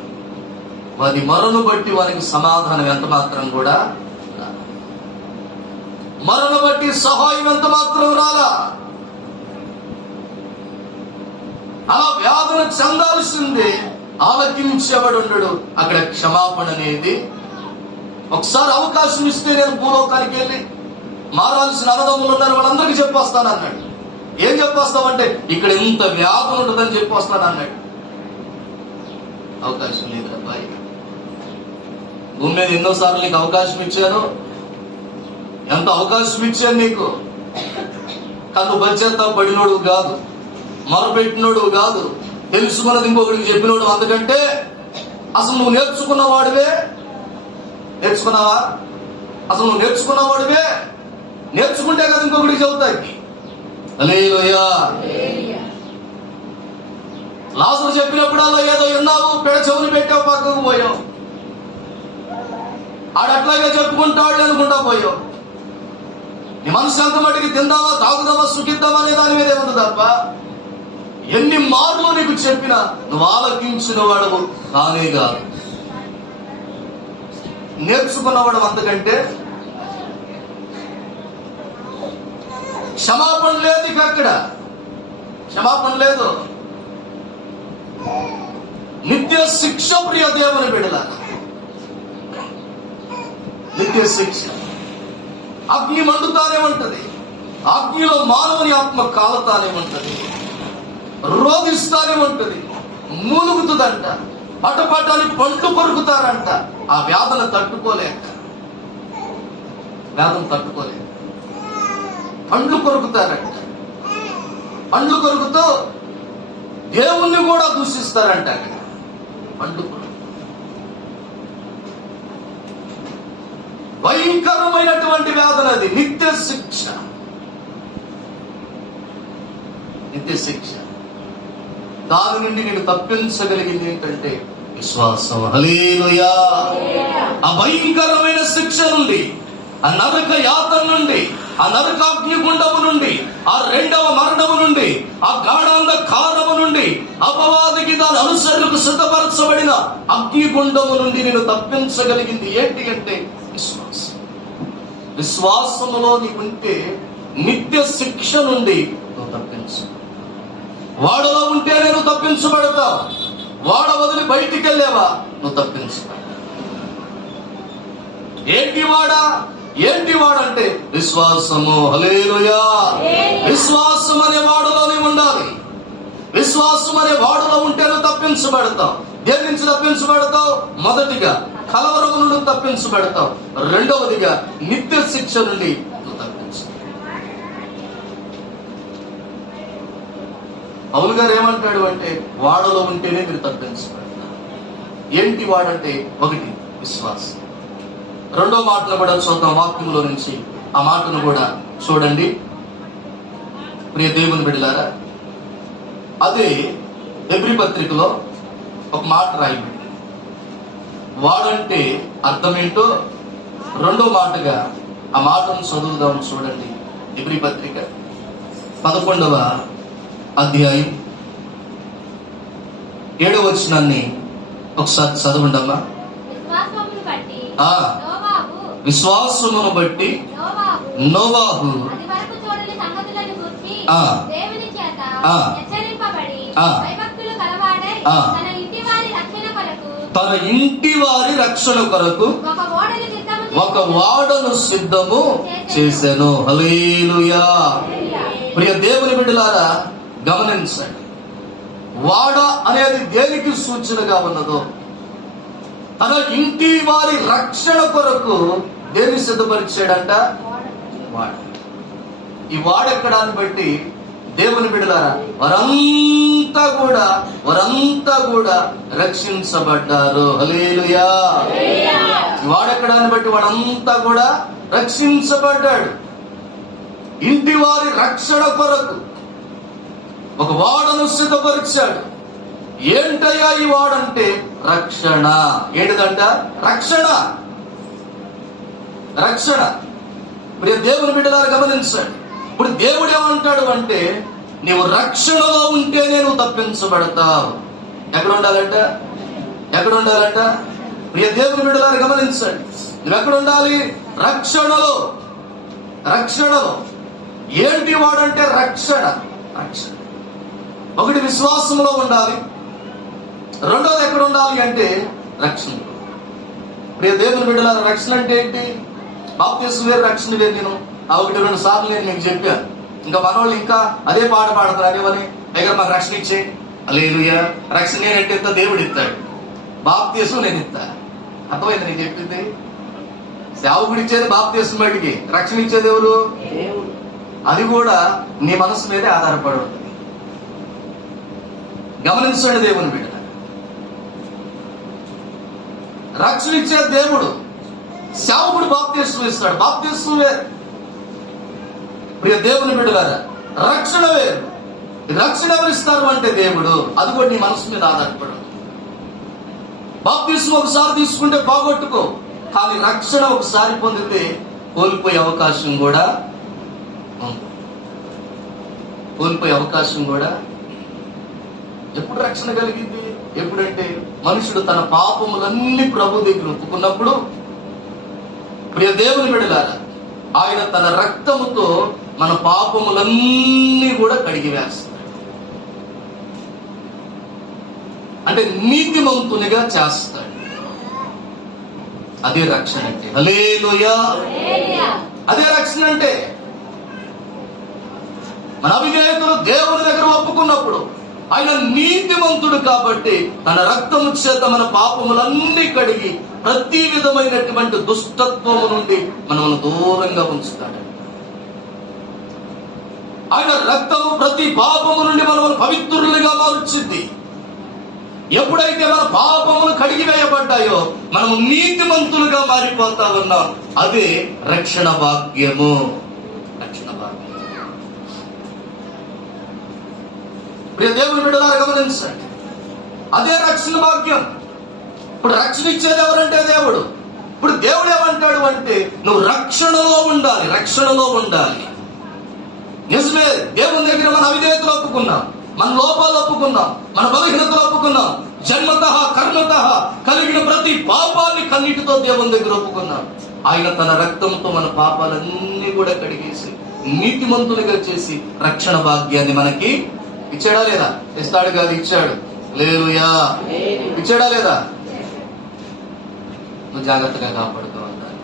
వారి మరణను బట్టి వారికి సమాధానం ఎంత మాత్రం కూడా రాలా. మరణ బట్టి సహాయం ఎంత మాత్రం రాలా. అలా వ్యాధులు చెందాల్సిందే. ఆలకించేవాడు ఉండడు అక్కడ. క్షమాపణ అనేది ఒకసారి అవకాశం ఇస్తే నేను భూలోకానికి వెళ్ళి మారాల్సిన అన్నదమ్ములు ఉన్నారు, వాళ్ళందరికీ చెప్పొస్తాను అన్నాడు. ఏం చెప్పొస్తామంటే ఇక్కడ ఇంత వ్యాధులు ఉంటుందని చెప్పొస్తాను అన్నాడు. అవకాశం లేదు అబ్బాయి. భూమి మీద ఎన్నోసార్లు నీకు అవకాశం ఇచ్చాను, ఎంత అవకాశం ఇచ్చాను నీకు, తను బడ్జెత్తా పడినోడు కాదు, మొరపెట్టినోడు కాదు, తెలుసుకున్నది ఇంకొకరికి చెప్పినోడు. అందుకంటే అసలు నువ్వు నేర్చుకున్నవాడివే. నేర్చుకున్నావా? అసలు నువ్వు నేర్చుకున్నవాడివే. నేర్చుకుంటే కదా ఇంకొకరికి చెబుతాకి. హల్లెలూయా. లాజరు చెప్పినప్పుడల్లా ఏదో విన్నావు, పెడ చెవులు పెట్టావు, పక్కకు పోయావు. ఆడట్లాగే చెప్పుకుంటాడు అనుకుంటా పోయావు. నీ మనసు ఎంత మటుకి తిందామా, తాగుదామా, సుఖిద్దామా అనే దాని మీదే ఉంది తప్ప ఎన్ని మార్లు నీకు చెప్పినా నువ్వు ఆలకించిన వాడు కానే కాదు. నేర్చుకున్నవాడు అంతకంటే క్షమాపణ లేదు. ఇక అక్కడ క్షమాపణ లేదు. నిత్య శిక్ష ప్రియ దేవుని బిడ్డల, నిత్య శిక్ష. అగ్ని మండుతానే ఉంటది. అగ్నిలో మానవుని ఆత్మ కాలుతానే ఉంటది, రోధిస్తానే ఉంటది, మూలుగుతుందంట, పటపటాన్ని పండ్లు కొరుకుతారంట. ఆ వేదన తట్టుకోలేక పండ్లు కొరుకుతారంట. పండ్లు కొరుకుతూ దేవుణ్ణి కూడా దూషిస్తారంట. అక్కడ పండ్లు కొరుకు భయంకరమైనటువంటి వేదన అది. నిత్య శిక్ష, నిత్య శిక్ష. దాని నుండి నేను తప్పించగలిగింది ఏంటంటే విశ్వాసం. హల్లెలూయా. ఆ భయంకరమైన శిక్ష నుండి, ఆ నరక యాతన నుండి, ఆ నరకాగ్ని గుండము నుండి, ఆ రెండవ మరణము నుండి, ఆ గాఢాంధకారము నుండి, అపవాదికి దాని అనుసరణకు సిద్ధపరచబడిన అగ్నిగుండము నుండి నేను తప్పించగలిగింది ఏంటి అంటే విశ్వాసం. విశ్వాసములో నీకుంటే నిత్య శిక్ష నుండి నువ్వు తప్పించు. వాడలో ఉంటే నేను తప్పించబడతావు. వాడ వదిలి బయటికి వెళ్ళేవా నువ్వు తప్పించబడతావు. ఏంటి వాడంటే విశ్వాసము. హల్లెలూయా. విశ్వాసం అనే వాడులోనే ఉండాలి. విశ్వాసం అనే వాడులో ఉంటే నువ్వు తప్పించబడతావు. దేని నుంచి తప్పించబడతావు? మొదటిగా కలవరం నుండి తప్పించబడతావు. రెండవదిగా నిత్య శిక్ష నుండి నువ్వు తప్పించు. పౌలు గారు ఏమంటాడు అంటే వాడలో ఉంటేనే మీరు తప్పించబడతారు. ఏంటి వాడంటే ఒకటి విశ్వాసం. రెండో మాటను కూడా చూద్దాం వాక్యంలో నుంచి. ఆ మాటను కూడా చూడండి ప్రియ దేవుని బిడ్డలారా. అదే హెబ్రీ పత్రికలో ఒక మాట రాయబడింది. వాడంటే అర్థమేంటో రెండో మాటగా ఆ మాటను చదువుదాం. చూడండి హెబ్రీ పత్రిక 11వ అధ్యాయం 7వ వచనాన్ని ఒకసారి చదవండమ్మా. విశ్వాసమును బట్టి నోవాహు తన ఇంటి వారి రక్షణ కొరకు ఒక ఓడను సిద్ధము చేశాను. హల్లెలూయా. ప్రియ దేవుని బిడ్డలారా గమనించండి. వాడ అనేది దేనికి సూచనగా ఉన్నదో, తన ఇంటి వారి రక్షణ కొరకు దేన్ని సిద్ధపరిచాడంట? వాడ. ఈ వాడెక్కడాన్ని బట్టి దేవుని బిడ్డలారా వారంతా కూడా రక్షించబడ్డారు. హల్లెలూయా. వాడెక్కడాన్ని బట్టి వాడంతా కూడా రక్షించబడ్డాడు. ఇంటి వారి రక్షణ కొరకు ఒక వాడను సిద్ధపరిచాడు. ఏంటయ్యా ఈ వాడంటే రక్షణ. ఏంటిదంట? రక్షణ. ప్రియ దేవుని బిడ్డలారా గమనించండి. ఇప్పుడు దేవుడు ఏమంటాడు అంటే నీవు రక్షణలో ఉంటే నేను తప్పించబడతావు. ఎక్కడ ఉండాలంట? ప్రియ దేవుని బిడ్డలారా గమనించండి. నువ్వు ఎక్కడ ఉండాలి? రక్షణలో. ఏంటి వాడంటే రక్షణ. ఒకటి విశ్వాసంలో ఉండాలి. రెండోది ఎక్కడ ఉండాలి అంటే రక్షణ. ప్రియ దేవుని బిడ్డలారా రక్షణ అంటే ఏంటి? బాప్తిసం వేరు, రక్షణ వేరు. నేను 1-2 సార్లు నేను మీకు చెప్పాను. ఇంకా మనోళ్ళు ఇంకా అదే పాట పాడతారు. అదేమని దగ్గర మాకు రక్షణ ఇచ్చే. హల్లెలూయా. రక్షణ నేనంటే ఇస్తా, దేవుడు ఇస్తాడు. బాప్తిసం నేను ఇస్తా. అర్థమైంది నేను చెప్పింది? సేవకుడు ఇచ్చేది బాప్తిసం బయటికి, రక్షణ ఇచ్చేది ఎవరు? అది కూడా నీ మనసు మీదే ఆధారపడి ఉంటుంది. గమనించండి దేవుని బిడ్డ, రక్షణ ఇచ్చే దేవుడు, సేవకుడు బాప్తిస్మం ఇస్తాడు. బాప్తిస్మం వేరు ప్రియ దేవుని బిడ్డలారా, రక్షణ వేరు. రక్షణ ఎవరిస్తారు అంటే దేవుడు, అది కూడా నీ మనసు మీద ఆధారపడి ఉంటుంది. బాప్తిస్మం ఒకసారి తీసుకుంటే బాగొట్టుకో, కానీ రక్షణ ఒకసారి పొందితే కోల్పోయే అవకాశం కూడా ఉంది. కోల్పోయే అవకాశం కూడా. ఎప్పుడు రక్షణ కలిగింది? ఎప్పుడంటే మనుషుడు తన పాపములన్నీ ప్రభు దగ్గర ఒప్పుకున్నప్పుడు. ప్రియ దేవుని బిడ్డలారా, ఆయన తన రక్తముతో మన పాపములన్నీ కూడా కడిగి వేస్తాడు. అంటే నీతిమంతునిగా చేస్తాడు. అదే రక్షణ అంటే. హల్లెలూయా. అదే రక్షణ అంటే. మన అవిధేయతలు దేవుని దగ్గర ఒప్పుకున్నప్పుడు ఆయన నీతిమంతుడు కాబట్టి తన రక్తము చేత మన పాపములన్నీ కడిగి ప్రతి విధమైనటువంటి దుష్టత్వము నుండి మనల్ని దూరంగా ఉంచుతాడు. ఆయన రక్తము ప్రతి పాపము నుండి మనల్ని పవిత్రులుగా మార్చింది. ఎప్పుడైతే మన పాపములు కడిగి వేయబడ్డాయో మనము నీతిమంతులుగా మారిపోతా ఉన్నాం. అదే రక్షణ భాగ్యము. రక్షణ భాగ్యం. ప్రియ దేవుని బిడ్డలారా గమనించండి, అదే రక్షణ భాగ్యం. ఇప్పుడు రక్షణ ఇచ్చేది ఎవరంటే దేవుడు. ఇప్పుడు దేవుడు ఏమంటాడు అంటే నువ్వు రక్షణలో ఉండాలి, రక్షణలో ఉండాలి. నిజమే, దేవుని దగ్గర మన అవిధేయతలు ఒప్పుకున్నాం, మన లోపాలు ఒప్పుకున్నాం, మన బలహీనతలు ఒప్పుకున్నాం, జన్మతః కర్మతః కలిగిన ప్రతి పాపాన్ని కన్నీటితో దేవుని దగ్గర ఒప్పుకున్నాం. ఆయన తన రక్తంతో మన పాపాలన్నీ కూడా కడిగేసి నీతిమంతులుగా చేసి రక్షణ భాగ్యాన్ని మనకి ఇచ్చాడా లేదా? ఇస్తాడు కాదు, ఇచ్చాడు. హల్లెలూయా. ఇచ్చాడా లేదా? నువ్వు జాగ్రత్తగా కాపాడుతూ ఉండాలి.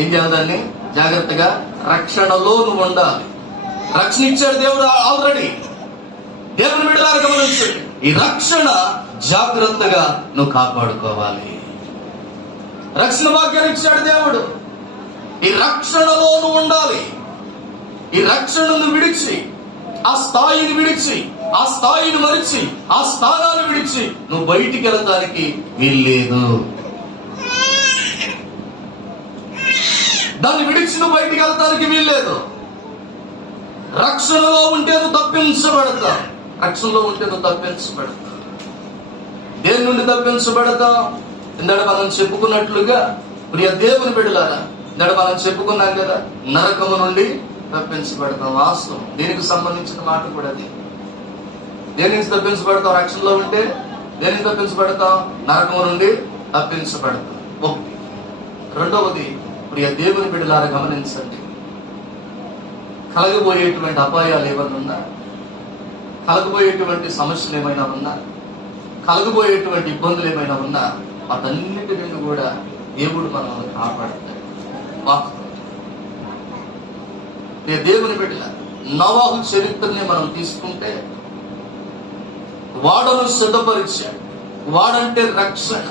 ఏం చేయాలి? దాన్ని జాగ్రత్తగా రక్షణలో నువ్వు ఉండాలి. రక్షణ ఇచ్చాడు దేవుడు ఆల్రెడీ. దేవుని బిడ్డలారా గమనించండి, ఈ రక్షణ జాగ్రత్తగా నువ్వు కాపాడుకోవాలి. రక్షణ భాగ్యాన్ని ఇచ్చాడు దేవుడు. ఈ రక్షణలో నువ్వు ఉండాలి. ఈ రక్షణను విడిచి, ఆ స్థాయిని విడిచి, ఆ స్థాయిని మరిచి, ఆ స్థానాన్ని విడిచి నువ్వు బయటికి వెళ్ళడానికి వీల్లేదు. దాన్ని విడిచి నువ్వు బయటికి వెళ్తానికి వీల్లేదు. రక్షణలో ఉంటే నువ్వు తప్పించబడతావు. రక్షణలో ఉంటే నువ్వు తప్పించబడతావు. దేని నుండి తప్పించబడతావు? ఇందాక మనం చెప్పుకున్నట్లుగా ప్రియ దేవుని బిడ్డలారా, ఇందాక మనం చెప్పుకున్నాం కదా, నరకము నుండి తప్పించబడతాం. వాస్తవం. దీనికి సంబంధించిన మాట కూడా అది. దేని నుంచి తప్పించబడతాం? రక్షణలో ఉంటే దేనికి తప్పించబడతాం? నరకము నుండి తప్పించబడతాం. ఒకటి. రెండవది, ప్రియ దేవుని బిడ్డలారా గమనించండి, కలగబోయేటువంటి అపాయాలు ఏమైనా ఉన్నా, కలగబోయేటువంటి సమస్యలు ఏమైనా ఉన్నా, కలగబోయేటువంటి ఇబ్బందులు ఏమైనా ఉన్నా, వాటన్నిటిని కూడా దేవుడు మనల్ని కాపాడతాడు. వాస్తవం. దేవుని బిడ్డల నోవాహు చరిత్రని మనం తీసుకుంటే వాడను సిద్ధపరిచాడు. వాడంటే రక్షణ.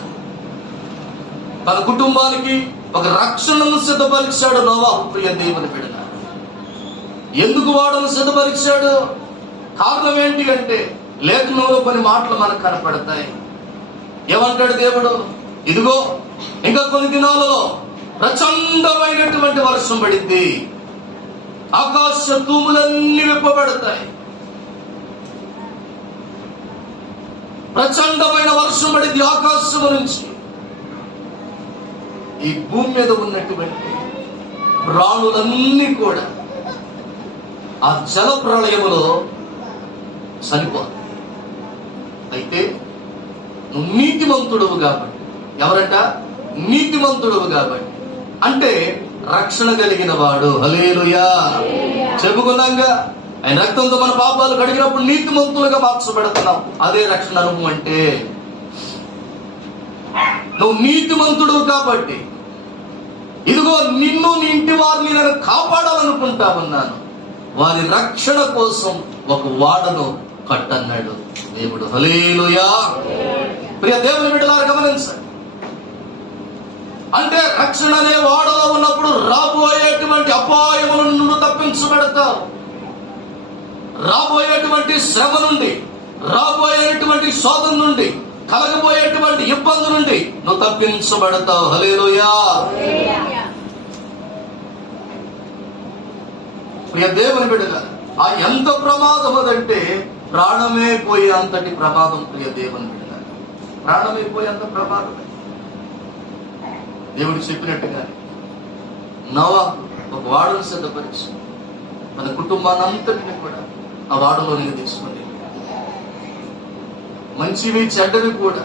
తన కుటుంబానికి ఒక రక్షణను సిద్ధపరిచాడు నోవాహు. ప్రియ దేవుని బిడ్డల, ఎందుకు వాడను సిద్ధపరిచాడు? కారణం ఏంటి అంటే లేఖనంలో కొన్ని మాటలు మనకు కనపడతాయి. ఏమంటాడు దేవుడు? ఇదిగో ఇంకా కొన్ని దినాలలో ప్రచండమైనటువంటి వర్షం పడింది, ఆకాశ తూములన్నీ విప్పబడతాయి, ప్రచండమైన వర్షం పడింది ఆకాశము నుంచి. ఈ భూమి మీద ఉన్నటువంటి ప్రాణులన్నీ కూడా ఆ జల ప్రళయములో చనిపోతాయి. అయితే నువ్వు నీతిమంతుడువు కాబట్టి, ఎవరంట? నీతిమంతుడువు కాబట్టి, అంటే రక్షణ కలిగిన వాడు. హల్లెలూయా. చెప్పుకున్నాగా, ఆయన రక్తంతో మన పాపాలు కడిగినప్పుడు నీతిమంతులుగా మార్చబడుతున్నాం. అదే రక్షణ అనుభవం అంటే. నువ్వు నీతిమంతుడు కాబట్టి ఇదిగో నిన్ను నీ ఇంటి వారిని నేను కాపాడాలనుకుంటా ఉన్నాను. వారి రక్షణ కోసం ఒక వాడను కట్టన్నాడు దేవుడు. హల్లెలూయా. ప్రియ దేవుని బిడ్డలారా గమనించండి, అంటే రక్షణ అనే వాడలో ఉన్నప్పుడు రాబోయేటువంటి అపాయముల నుండి తప్పించబడతావు. రాబోయేటువంటి శ్రమ నుండి, రాబోయేటువంటి శోధన నుండి, కలగబోయేటువంటి ఇబ్బంది నుండి నువ్వు తప్పించబడతావు. హల్లెలూయా. ప్రియ దేవుని బిడ్డగా, ఆ ఎంత ప్రమాదం అదంటే ప్రాణమే పోయే అంతటి ప్రమాదం. ప్రియ దేవుని బిడ్డగా, ప్రాణమే పోయే అంత ప్రమాదం. దేవుడు చెప్పినట్టుగా నోవహు ఒక వాడను సిద్ధపరిచి మన కుటుంబానంతటిని కూడా ఆ వాడలోనికి తీసుకుని, మంచివి చెడ్డవి కూడా,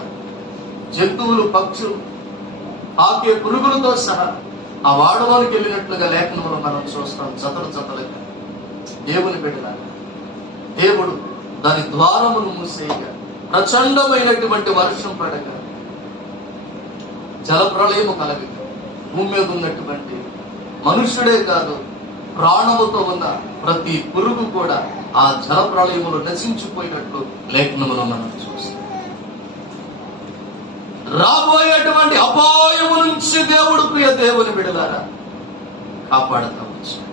జంతువులు, పక్షులు, ఆకే పురుగులతో సహా ఆ వాడలోనికి వెళ్ళినట్లుగా లేఖనంలో మనం చూస్తాం. జతలుగా దేవుని బిడ్డలారా, దేవుడు దాని ద్వారమును మూసేయగా ప్రచండమైనటువంటి వర్షం పడగా జలప్రళయము కలగక భూమి మీద ఉన్నటువంటి మనుష్యుడే కాదు, ప్రాణముతో ఉన్న ప్రతి పురుగు కూడా ఆ జలప్రళయములు నశించిపోయినట్లు లేఖనములో మనం చూస్తాం. రాబోయేటువంటి అపాయము నుంచి దేవుడు, ప్రియ దేవుని బిడ్డలారా, కాపాడుతా వచ్చాడు.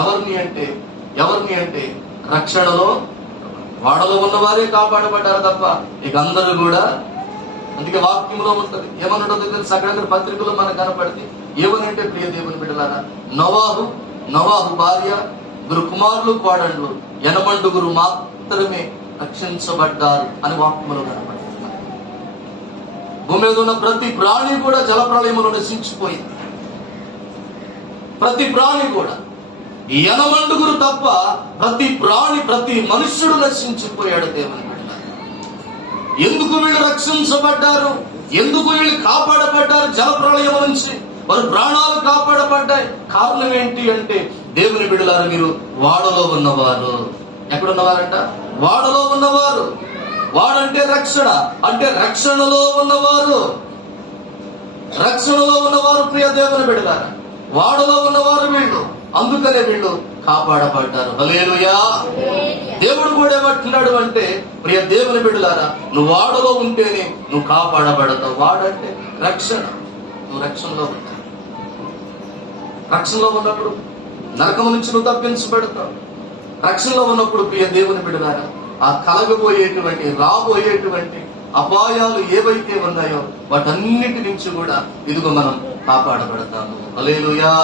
ఎవరిని అంటే రక్షణలో వాడలో ఉన్నవారే కాపాడబడ్డారు తప్ప ఇక అందరూ కూడా. అందుకే వాక్యంలో ఉంటుంది, ఏమన్నటో తెలుసు, అక్కడక్కడ పత్రికలో మనకు కనపడింది. ఏమనంటే ప్రియ దేవుని బిడ్డలారా, నోవాహు భార్య, గురు కుమారులు, కోడళ్ళు 80 మాత్రమే రక్షించబడ్డారు అని వాక్యంలో కనపడింది. భూమి మీద ఉన్న ప్రతి ప్రాణి కూడా జలప్రళయములో నశించిపోయింది. ప్రతి ప్రాణి కూడా, 80 తప్ప ప్రతి ప్రాణి, ప్రతి మనుష్యుడు నశించిపోయాడు. దేవుని బిడ్డలారా, ఎందుకు వీళ్ళు రక్షించబడ్డారు? ఎందుకు వీళ్ళు కాపాడబడ్డారు? జలప్రళయం నుంచి వారి ప్రాణాలు కాపాడబడ్డాయి. కారణం ఏంటి అంటే, దేవుని బిడ్డలారా, మీరు వాడలో ఉన్నవారు. ఎక్కడున్నవారంట? వాడలో ఉన్నవారు. వాడంటే రక్షణ, అంటే రక్షణలో ఉన్నవారు. రక్షణలో ఉన్నవారు ప్రియ దేవుని బిడ్డలారా, వాడలో ఉన్నవారు వీళ్ళు. అందుకనే వీళ్ళు కాపాడబడ్డారు. హల్లెలూయా. దేవుడు కూడా ఏమంటున్నాడు అంటే, ప్రియ దేవుని బిడ్డలారా, నువ్వు వాడలో ఉంటేనే నువ్వు కాపాడబడతావు. వాడంటే రక్షణ. నువ్వు రక్షణలో ఉంటావు. రక్షణలో ఉన్నప్పుడు నరకం నుంచి నువ్వు తప్పించబడతావు. రక్షణలో ఉన్నప్పుడు ప్రియ దేవుని బిడ్డలారా, ఆ కలగబోయేటువంటి, రాబోయేటువంటి అపాయాలు ఏవైతే ఉన్నాయో వాటన్నిటి నుంచి కూడా ఇదిగో మనం కాపాడబడతాము. హల్లెలూయా.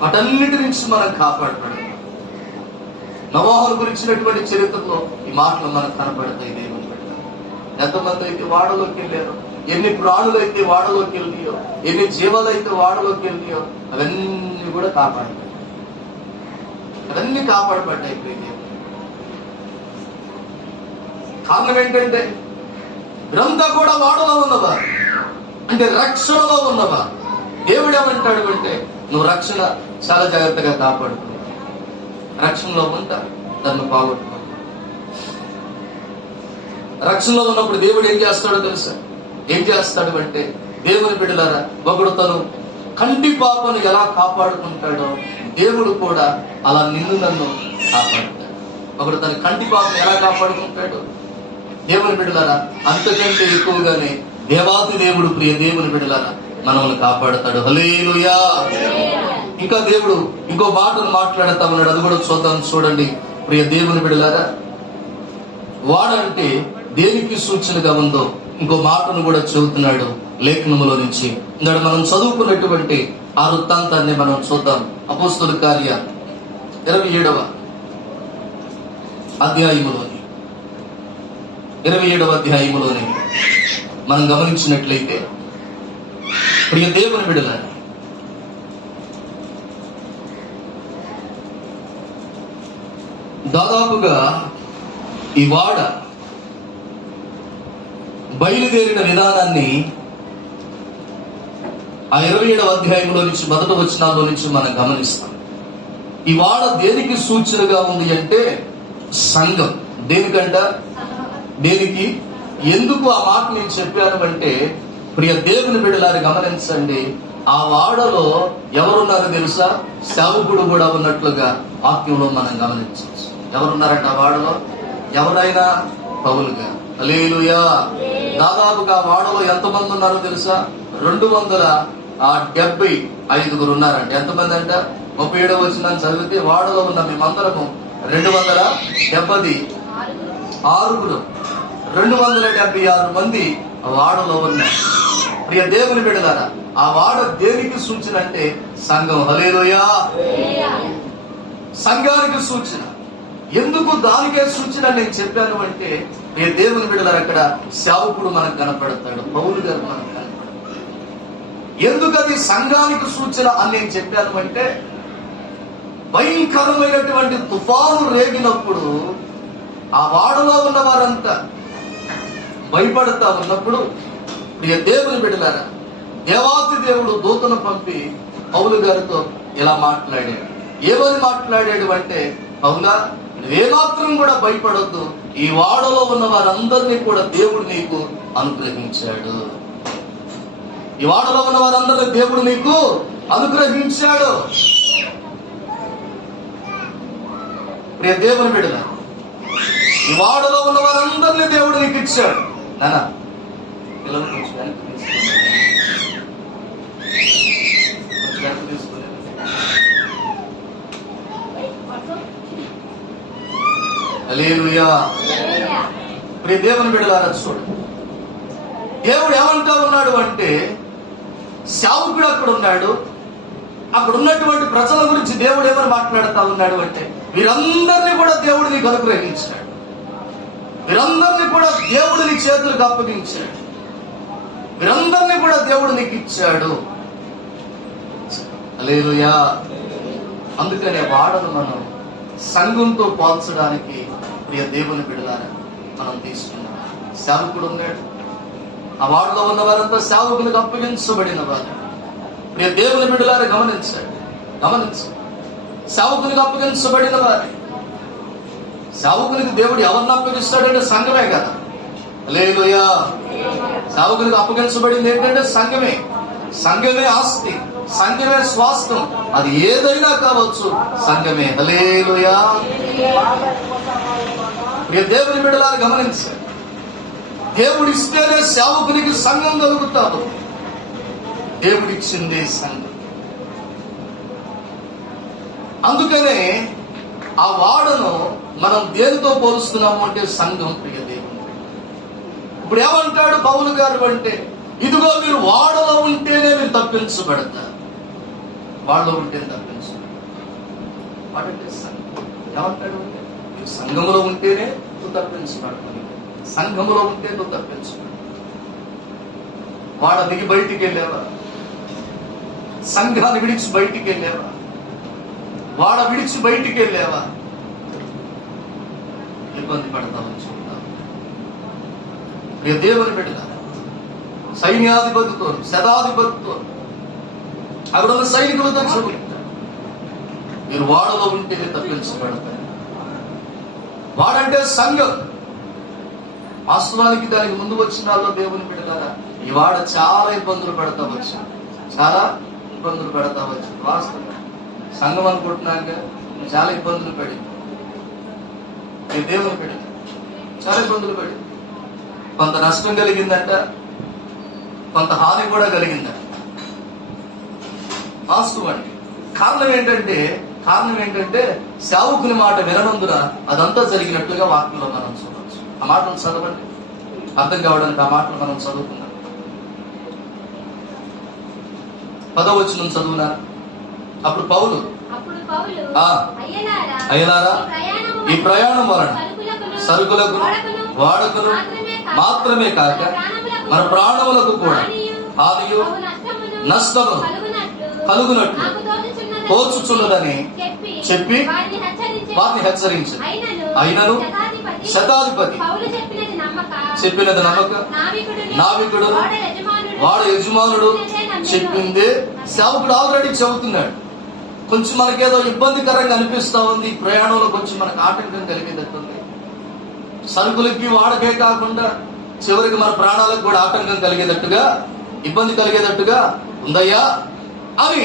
వాటన్నిటి నుంచి మనం కాపాడబడతాం. నోవాహును గురించినటువంటి చరిత్రలో ఈ మాటలు మనకు కనపడతాయి. దేవుని బిడ్డలారా, ఎంతమంది అయితే వాడలోకి వెళ్ళారో, ఎన్ని ప్రాణులు అయితే వాడలోకి వెళ్ళినాయో, ఎన్ని జీవాలు అయితే వాడలోకి వెళ్ళినాయో, అవన్నీ కూడా కాపాడబడ్డాయి. అవన్నీ కాపాడబడ్డాయి. కారణం ఏంటంటే, వీరంతా కూడా వాడలో ఉన్నవారు, అంటే రక్షణలో ఉన్నవారు. దేవుడు ఏమంటాడు అంటే, నువ్వు రక్షణ చాలా జాగ్రత్తగా కాపాడుకో. రక్షణలో ఉంటా దాన్ని పాల్గొట్టుకో. రక్షణలో ఉన్నప్పుడు దేవుడు ఏం చేస్తాడో తెలుసా? ఏం చేస్తాడు అంటే, దేవుని బిడ్డలారా, ఒకడు తను కంటి పాపను ఎలా కాపాడుకుంటాడో దేవుడు కూడా అలా నిన్ను నన్ను కాపాడుతాడు. ఒకడు తన కంటి పాపను ఎలా కాపాడుకుంటాడో దేవుని బిడ్డలారా, అంతకంటే ఎక్కువగానే దేవాతి దేవుడు, ప్రియ దేవుని బిడ్డలారా, మనల్ని కాపాడుతాడు. హల్లెలూయా. ఇంకా దేవుడు ఇంకో మాటను మాట్లాడుతా ఉన్నాడు. అది కూడా చూద్దాం. చూడండి ప్రియ దేవుని బిడ్డలారా, వాడంటే దేనికి సూచనగా ఉందో ఇంకో మాటను కూడా చెబుతున్నాడు లేఖనములో నుంచి. ఇంకా మనం చదువుకున్నటువంటి ఆ వృత్తాంతాన్ని మనం చూద్దాం. అపోస్తలుల కార్యాలు 27వ అధ్యాయములోని 27వ అధ్యాయములోని మనం గమనించినట్లయితే, ప్రియ దేవుని బిడ్డలారా, దాదాపుగా ఈ వాడ బయలుదేరిన విధానాన్ని ఆ 27వ అధ్యాయంలో నుంచి మొదటి వచనాల్లో నుంచి మనం గమనిస్తాం. ఈ వాడ దేనికి సూచనగా ఉంది అంటే సంఘం. దేనికంట? దేనికి? ఎందుకు ఆ మాట నేను చెప్పాను అంటే, ప్రియ దేవుని బిడ్డలారా గమనించండి, ఆ వాడలో ఎవరున్నారో తెలుసా? సేవకుడు కూడా ఉన్నట్లుగా వాక్యంలో మనం గమనించవచ్చు. ఎవరున్నారంట ఆ వాడలో? ఎవరైనా పౌలుగా. హల్లెలూయా. దాదాపుగా వాడలో ఎంతమంది ఉన్నారో తెలుసా? 275 ఉన్నారండి. ఎంతమంది అంట? 37 వచనాన్ని చదివితే వాడలో ఉన్న మేమందరము 276 276 మంది వాడలో ఉన్నారు. ప్రియ దేవుని బిడ్డలారా, ఆ వాడ దేనికి సూచన అంటే సంఘం. హల్లెలూయా. సంఘానికి సూచన. ఎందుకు దానికే సూచన నేను చెప్పాను అంటే, ప్రియ దేవుని బిడ్డలారా, అక్కడ సేవకుడు మనకు కనపడతాడు, పౌలు గారు మనకు కనపడతాడు. ఎందుకు అది సంఘానికి సూచన అని నేను చెప్పాను అంటే, భయంకరమైనటువంటి తుఫాను రేగినప్పుడు ఆ వాడలో ఉన్న వారంతా భయపడతా ఉన్నప్పుడు, ప్రియ దేవుని బిడ్డలారా, దేవాతి దేవుడు దూతను పంపి పౌలు గారితో ఇలా మాట్లాడాడు. ఏమని మాట్లాడాడు అంటే, పౌలా, నువ్వేమాత్రం కూడా భయపడొద్దు, ఈ వాడలో ఉన్న వారందరినీ కూడా దేవుడు నీకు అనుగ్రహించాడు. ఈ వాడలో ఉన్న వారందరినీ దేవుడు నీకు అనుగ్రహించాడు. ప్రియ దేవుని బిడ్డలారా, ఈ వాడలో ఉన్న వారందరినీ దేవుడు నీకు ఇచ్చాడు. నానా పిల్లలు కొంచెం వెనక్కి తీసుకోలేదు. హల్లెలూయా. ప్రియ దేవుని బిడ్డలారా, చూడు, దేవుడు ఏమంటా ఉన్నాడు అంటే, సేవకుడు అక్కడ ఉన్నాడు, అక్కడ ఉన్నటువంటి ప్రజల గురించి దేవుడు ఏమని మాట్లాడుతా ఉన్నాడు అంటే, వీరందరినీ కూడా దేవుడు నీకు అనుగ్రహించాడు, వీరందరినీ కూడా దేవుడు నీ చేతులకు అప్పగించాడు, వీరందరినీ కూడా దేవుడు నీకు ఇచ్చాడు. హల్లెలూయా. అందుకనే వాడను మనం సంఘంతో పోల్చడానికి, ప్రియ దేవుని బిడ్డలారా, మనం తీసుకున్నాం. సేవకుడు ఉన్నాడు, ఆ వాడలో ఉన్న వారంతా సేవకునికి అప్పగించబడిన వారు. ప్రియ దేవుని బిడ్డలారా, గమనించండి. సేవకునికి అప్పగించబడిన వారు. సేవకునికి దేవుడు ఎవరిని అప్పగిస్తాడంటే సంఘమే కదా. హల్లెలూయా. సేవకునికి అప్పగించబడింది ఏంటంటే సంఘమే. సంఘమే ఆస్తి, సంఘమే స్వాస్థ్యం, అది ఏదైనా కావచ్చు, సంఘమే. హల్లెలూయా. మీరు దేవుని బిడ్డలారా గమనించండి. దేవుడిస్తేనే సేవకునికి సంఘం కలుగుతాడు. దేవుడిచ్చిందే సంఘం. అందుకనే ఆ వాడను మనం దేనితో పోలుస్తున్నాము అంటే సంఘం. ప్రియ దేవుని, ఇప్పుడు ఏమంటాడు పౌలు గారు అంటే, ఇదిగో మీరు వాడలో ఉంటేనే మీరు తప్పించబడతారు. వాడలో ఉంటేనే తప్పించబడతారు. వాడంటే సంఘం. ఏమంటాడు అంటే, మీరు సంఘములో ఉంటేనే నువ్వు తప్పించబడతావు. సంఘములో ఉంటే నువ్వు తప్పించబడతావు. వాడ దిగి బయటికి వెళ్ళావా? సంఘాన్ని విడిచి బయటికి వెళ్ళావా? వాడ విడిచి బయటికి వెళ్ళావా? ఇబ్బంది పడతామని చూద్దాం. ప్రియ దేవుని బిడ్డలారా, సైన్యాధిపతితో, శతాధిపతితో, అక్కడ ఉన్న సైనికులతో చెబుతారు, మీరు వాడలో ఉంటేనే తప్పించబడతారు. వాడంటే సంఘం. వాస్తవానికి దానికి ముందు వచ్చినాల్లో దేవుని బిడ్డలారా, ఈ వాడ చాలా ఇబ్బందులు పెడతా వచ్చు, చాలా ఇబ్బందులు పెడతా వచ్చు. వాస్తవం సంఘం అనుకుంటున్నాక చాలా ఇబ్బందులు పడి, దేవుని బిడ్డ చాలా ఇబ్బందులు పడి, కొంత నష్టం కలిగిందంట, కొంత హాని కూడా కలిగిందంట. వాస్తవానికి కారణం ఏంటంటే సేవకుని మాట విననందున అదంతా జరిగినట్లుగా వాక్యంలో మనం చూడవచ్చు. ఆ మాటలు చదవండి, అర్థం కావడానికి ఆ మాటలు మనం చదువుకున్నాం. 10వ వచనం చదువునా? అప్పుడు పౌలు, అయ్యలారా, ఈ ప్రయాణం వలన సరుకులకు వాడకును మాత్రమే కాక మన ప్రాణములకు కూడా హానియు నష్టము కలుగునట్లు తోచుచున్నదని చెప్పి వారిని హెచ్చరించింది. అయినను శతాధిపతి చెప్పినది నమ్మక నావికుడు వాడ యజమానుడు చెప్పిందే సేవకుడు ఆల్రెడీ చెబుతున్నాడు. కొంచెం మనకేదో ఇబ్బందికరంగా అనిపిస్తా ఉంది, ఈ ప్రయాణంలో కొంచెం మనకు ఆటంకం కలిగేటట్టుంది. సరుకులకి వాడకే కాకుండా చివరికి మన ప్రాణాలకు కూడా ఆటంకం కలిగేటట్టుగా, ఇబ్బంది కలిగేటట్టుగా ఉందయ్యా అని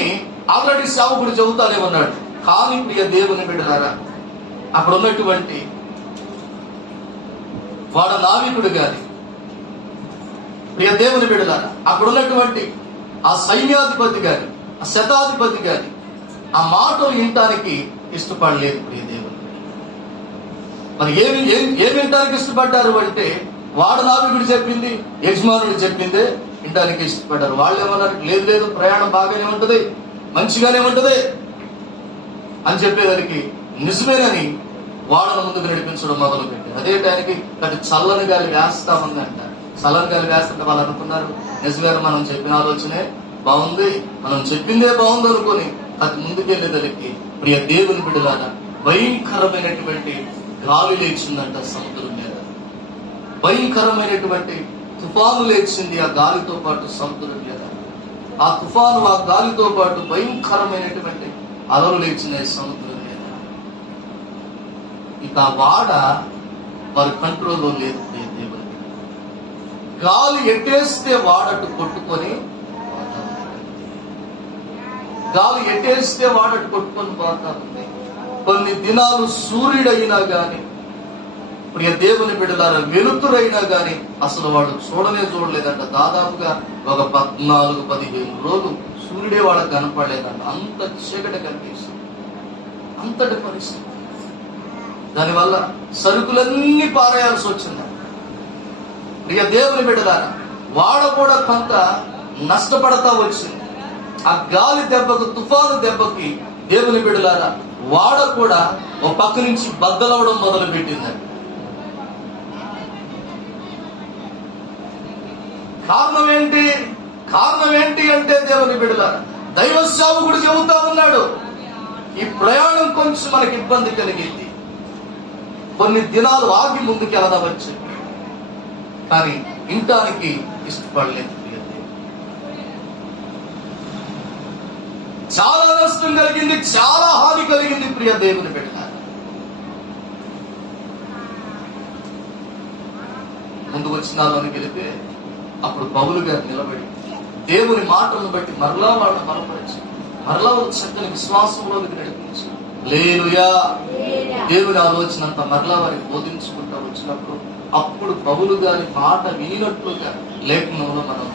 ఆల్రెడీ సేవకుడు చెబుతానే ఉన్నాడు. కానీ ప్రియ దేవుని బిడ్డలారా, అక్కడ ఉన్నటువంటి వాడ నావికుడు గాని, ప్రియ దేవుని బిడ్డలారా, అక్కడ ఉన్నటువంటి ఆ సైన్యాధిపతి గాని, ఆ శతాధిపతి గాని ఆ మాటలు వినటానికి ఇష్టపడలేదు ప్రియ దేవుని. మరి ఏమి వినటానికి ఇష్టపడ్డారు అంటే, వాడనావికుడు చెప్పింది, యజమానుడు చెప్పిందే వినటానికి ఇష్టపడ్డారు. వాళ్ళు ఏమన్నారు, లేదు లేదు ప్రయాణం బాగానే ఉంటది, మంచిగానే ఉంటది అని చెప్పేదానికి నిజమేనని వాడల ముందుకు నడిపించడం మొదలు పెట్టారు. అదే టైంకి అటు చల్లని గాలి వేస్తా ఉందంట. చల్లని గాలి వేస్తుంటే వాళ్ళు అనుకున్నారు, నిజమే మనం చెప్పిన ఆలోచనే బాగుంది, మనం చెప్పిందే బాగుంది అనుకుని అది ముందుకెళ్ళేదానికి ప్రియ దేవుని బిడ్డలారా భయంకరమైనటువంటి గాలి లేచిందంట సముద్రం మీద. భయంకరమైనటువంటి తుఫాను లేచింది ఆ గాలితో పాటు సముద్రం మీద. ఆ తుఫాను ఆ గాలితో పాటు భయంకరమైనటువంటి అలలు లేచినాయి సముద్రం మీద. ఇక ఆ వాడ వారి కంట్రోల్లో లేదు ప్రియ దేవుని. గాలి ఎట్టేస్తే వాడట్టు కొట్టుకొని, గాలి ఎట్టేస్తే వాడట్టు కొట్టుకొని పోతా ఉంది. కొన్ని దినాలు సూర్యుడైనా గాని ప్రియ దేవుని బిడ్డలారా వెలుతురైనా గాని అసలు వాడు చూడలేదంట. దాదాపుగా ఒక 14-15 రోజులు సూర్యుడే వాళ్ళకి కనపడలేదంట. అంత చీకటి కనిపిస్తుంది, అంతటి పరిస్థితి. దానివల్ల సరుకులన్నీ పారేయాల్సి వచ్చింది. ప్రియ దేవుని బిడ్డలారా వాడ కూడా కొంత నష్టపడతా వచ్చింది. ఆ గాలి దెబ్బకు, తుఫాను దెబ్బకి దేవుని బిడ్డలారా వాడ కూడా ఒక పక్క నుంచి బద్దలవడం మొదలు పెట్టిందండి. కారణం ఏంటి అంటే దేవుని బిడ్డలారా దైవ సేవకుడు చెబుతా ఉన్నాడు, ఈ ప్రయాణం కొంచెం మనకి ఇబ్బంది కలిగింది, కొన్ని దినాలు ఆగి ముందుకు వెళ్ళవచ్చు, కానీ ఇంటానికి ఇష్టపడలేదు. చాలా నష్టం కలిగింది, చాలా హాని కలిగింది ప్రియ దేవుని బిడ్డ. ముందు వచ్చినాలోనికి వెళితే అప్పుడు పౌలు గారు నిలబడి దేవుని మాటలను బట్టి మరలా వాళ్ళని బలపరిచి మరలా చక్కని విశ్వాసంలోకి నడిపించి హల్లెలూయా దేవుని ఆలోచన అంతా మరలా వారికి బోధించుకుంటూ వచ్చినప్పుడు అప్పుడు పౌలు గారి మాట వినినట్లుగా లేఖనంలో మనం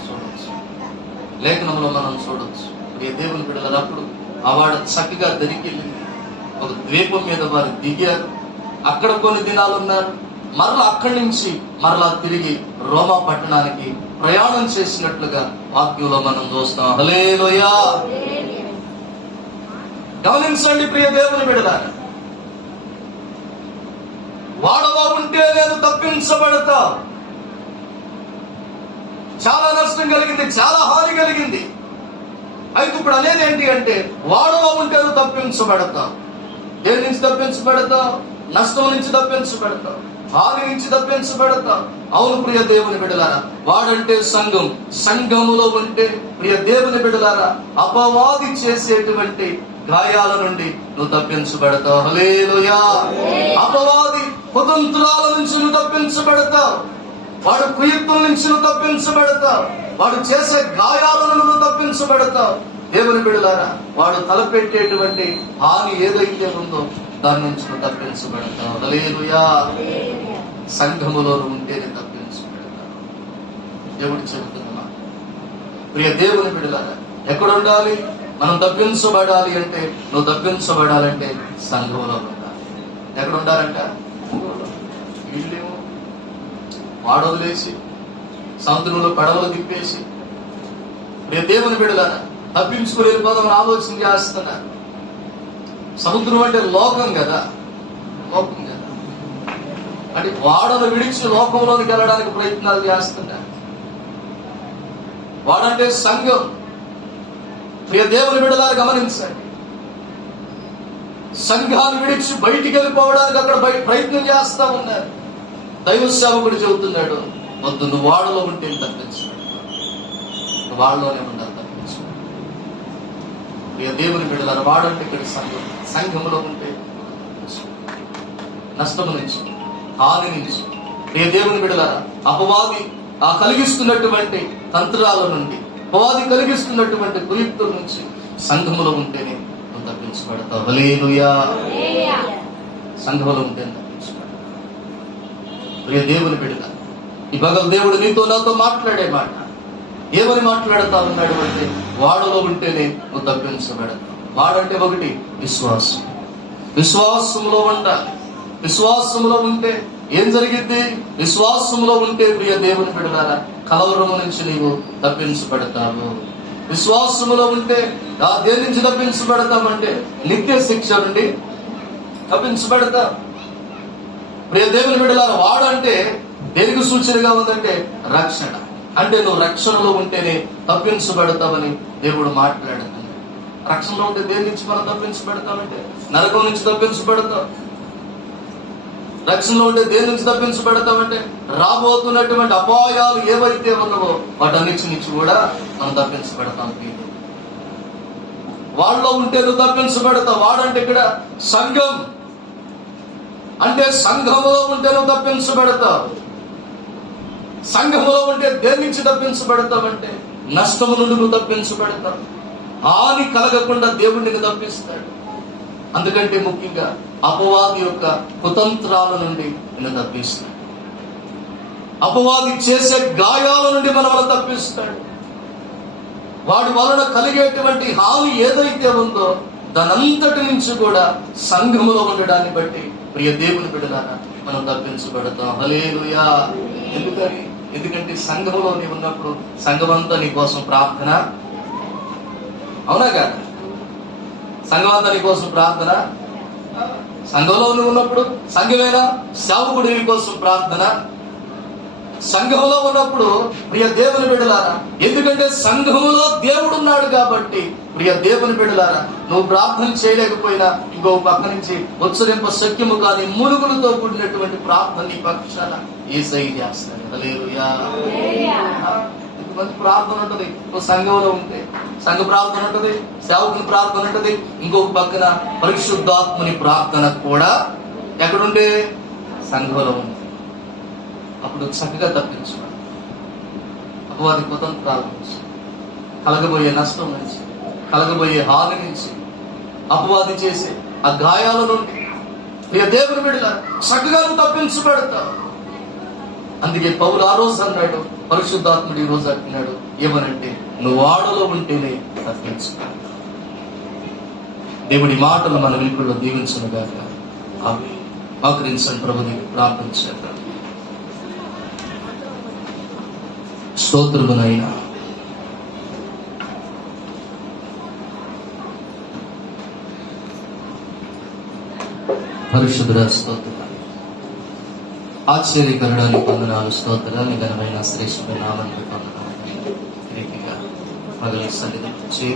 చూడొచ్చు. ఏ దేవుని బిడ్డలు అప్పుడు ఆ వాడ చక్కగా దరికెళ్ళింది. ఒక ద్వీపం మీద వారు దిగారు, అక్కడ కొన్ని దినాలు ఉన్నారు. మరలా అక్కడి నుంచి మరలా తిరిగి రోమా పట్టణానికి ప్రయాణం చేసినట్లుగా వాక్యంలో మనం చూస్తాం. హల్లెలూయా. గమనించండి ప్రియ దేవుని బిడ్డలారా, వాడలో ఉంటే నేను తప్పించబడతా. చాలా నష్టం కలిగింది, చాలా హాని కలిగింది. అయితే ఇప్పుడు అనేది ఏంటి అంటే వాడలో ఉంటే తప్పించబడతావు. దేని నుంచి తప్పించబడతావు? నష్టం నుంచి తప్పించబడతావు, హాని నుంచి తప్పించబడతావు. అవును ప్రియ దేవుని బిడ్డలారా, వాడంటే సంఘం. సంఘములో ఉంటే ప్రియ దేవుని బిడ్డలారా అపవాది చేసేటువంటి గాయాల నుండి నువ్వు తప్పించబడతావు. హల్లెలూయా. అపవాది కుతంత్రాల నుంచి నువ్వు తప్పించబడతావు. వాడు కుయుక్తుల నుంచి నువ్వు తప్పించబడతావు. వాడు చేసే గాయాలను నువ్వు తప్పించబడతావు. దేవుని బిడ్డలారా వాడు తలపెట్టేటువంటి హాని ఏదైతే ఉందో దాని నుంచి నువ్వు తప్పించబడతావు. హల్లెలూయా. సంఘములో ఉంటేనే తప్పించబడతావు. దేవుడు చెబుతున్నా ప్రియ దేవుని బిడ్డలారా, ఎక్కడ ఉండాలి? మనం తప్పించబడాలి అంటే, నువ్వు తప్పించబడాలంటే సంఘంలో ఉండాలి. ఎక్కడ ఉండాలంట? వీళ్ళేమో వాడవదిలేసి సముద్రంలో పడవలు తిప్పేసి ప్రియ దేవుని బిడ్డలారా తప్పించుకుని వెళ్ళిపోదామని ఆలోచన చేస్తున్నారు. సముద్రం అంటే లోకం కదా, అంటే వాడను విడిచి లోకంలోనికి వెళ్ళడానికి ప్రయత్నాలు చేస్తున్నారు. వాడంటే సంఘం. ప్రియ దేవుని బిడ్డలారా గమనించండి, సంఘాన్ని విడిచి బయటికి వెళ్ళిపోవడానికి అక్కడ ప్రయత్నం చేస్తా ఉన్నారు. దైవ సేవకుడు చెబుతున్నాడు, వద్దు, నువ్వు వాడలో ఉంటే తప్పించు, నువ్వు వాళ్ళలోనే ఉండాలి, తప్పించు. ప్రియ దేవుని బిడ్డలారా వాడంటే ఇక్కడ సంఘం. సంఘంలో ఉంటే నష్టం నుంచి, హాని నుంచి, ప్రియ దేవుని బిడ్డలారా అపవాది కలిగిస్తున్నటువంటి తంత్రాల నుండి, అపవాది కలిగిస్తున్నటువంటి కుయుక్తుల నుంచి సంఘములో ఉంటేనే నువ్వు తప్పించబడతావు. హల్లెలూయా. సంఘములో ఉంటేనే తప్పించబడతావు. ప్రియ దేవుని బిడ్డలారా ఈ భగవ దేవుడు నీతో నాతో మాట్లాడే మాట, ఏమని మాట్లాడుతా ఉన్నాడు అంటే, వాడలో ఉంటేనే నువ్వు తప్పించబడతావు. వాడంటే ఒకటి విశ్వాసం. విశ్వాసంలో ఉండాలి. విశ్వాసంలో ఉంటే ఏం జరిగింది? విశ్వాసంలో ఉంటే ప్రియ దేవుని బిడ్డలారా, కలవరము నుంచి నీవు తప్పించబడతావు. విశ్వాసములో ఉంటే దేని నుంచి తప్పించబడతామంటే నిత్య శిక్ష నుండి తప్పించబడతాం. ప్రియ దేవుని బిడ్డలారా, వాడంటే దేనికి సూచనగా ఉందంటే రక్షణ. అంటే నువ్వు రక్షణలో ఉంటేనే తప్పించబడతావని దేవుడు మాట్లాడుతున్నాడు. రక్షణలో ఉంటే దేని నుంచి మనం తప్పించబడతామంటే నరకం నుంచి తప్పించబడతాం. రక్షణలో ఉంటే దేని నుంచి తప్పించబడతామంటే రాబోతున్నటువంటి అపాయాలు ఏవైతే ఉన్నావో వాటన్నిటి నుంచి కూడా మనం తప్పించబడతాం. వాళ్ళలో ఉంటే నువ్వు తప్పించబడతావు. వాడంటే ఇక్కడ సంఘం. అంటే సంఘములో ఉంటే నువ్వు తప్పించబడతావు. సంఘములో ఉంటే దేని నుంచి తప్పించబడతావంటే నష్టము నుండి నువ్వు తప్పించబడతావు. హాని కలగకుండా దేవుడిని తప్పిస్తాడు. అందుకంటే ముఖ్యంగా అపవాది యొక్క కుతంత్రాల నుండి నిన్ను తప్పిస్తాడు. అపవాది చేసే గాయాల నుండి మనల్ని తప్పిస్తాడు. వాడి వలన కలిగేటువంటి హాని ఏదైతే ఉందో దానంతటి నుంచి కూడా సంఘములో ఉండడాన్ని బట్టి ప్రియ దేవుని బిడ్డలారా మనం తప్పించబడతాం. హల్లెలూయా. ఎందుకంటే సంఘములో నీవు ఉన్నప్పుడు సంఘమంతా నీ కోసం ప్రార్థన. అవునా కాదు? సంఘమంతా నీ కోసం ప్రార్థన. సంఘంలో నువ్వు ఉన్నప్పుడు సంఘమేనా సేవకుడు నీ కోసం ప్రార్థన. సంఘములో ఉన్నప్పుడు ప్రియ దేవుని బిడ్డలారా, ఎందుకంటే సంఘములో దేవుడు ఉన్నాడు కాబట్టి ప్రియ దేవుని బిడ్డలారా, నువ్వు ప్రార్థన చేయలేకపోయినా ఇంకో పక్క నుంచి ఉచ్చరింప శక్యము కానీ మునుగులతో కూడినటువంటి ప్రార్థన నీ పక్షాన యేసయ్య చేస్తాడు. హల్లెలూయా. మంచి ప్రార్థన ఉంటది సంఘంలో ఉంటే. సంఘ ప్రార్థన ఉంటది, సేవకుని ప్రార్థన ఉంటది, ఇంకొక పక్కన పరిశుద్ధాత్ముని ప్రార్థన కూడా ఎక్కడుంటే సంఘంలో ఉంది. అప్పుడు చక్కగా తప్పించుకోవాలి. అపవాది కుతంత్రాల నుంచి, కలగబోయే నష్టం నుంచి, కలగబోయే హాని నుంచి, అపవాది చేసే ఆ గాయాల నుండి ప్రియ దేవుని బిడ్డల చక్కగా తప్పించబడతావు. అందుకే పౌలు ఆ రోజు అన్నాడు, పరిశుద్ధాత్ముడు ఈ రోజు అంటున్నాడు ఏమనంటే, నువ్వు వాడలో ఉంటేనే తప్పించుకోవాలి. దేవుడి మాటలు మన వెలుగులో దీవించను గాక. ఆమేన్. ఆకరించండి ప్రభుని ప్రార్థన చేద్దాం. స్తోత్రమునైనా పరిశుద్ధ స్తోత్రం, ఆశ్చర్యకరణానికి వందనాలు, స్తోత్రాన్ని ఘనమైన శ్రేష్టమైన నామానికి వందనాలు. రీతిగా మగలి సన్నిధి నుంచి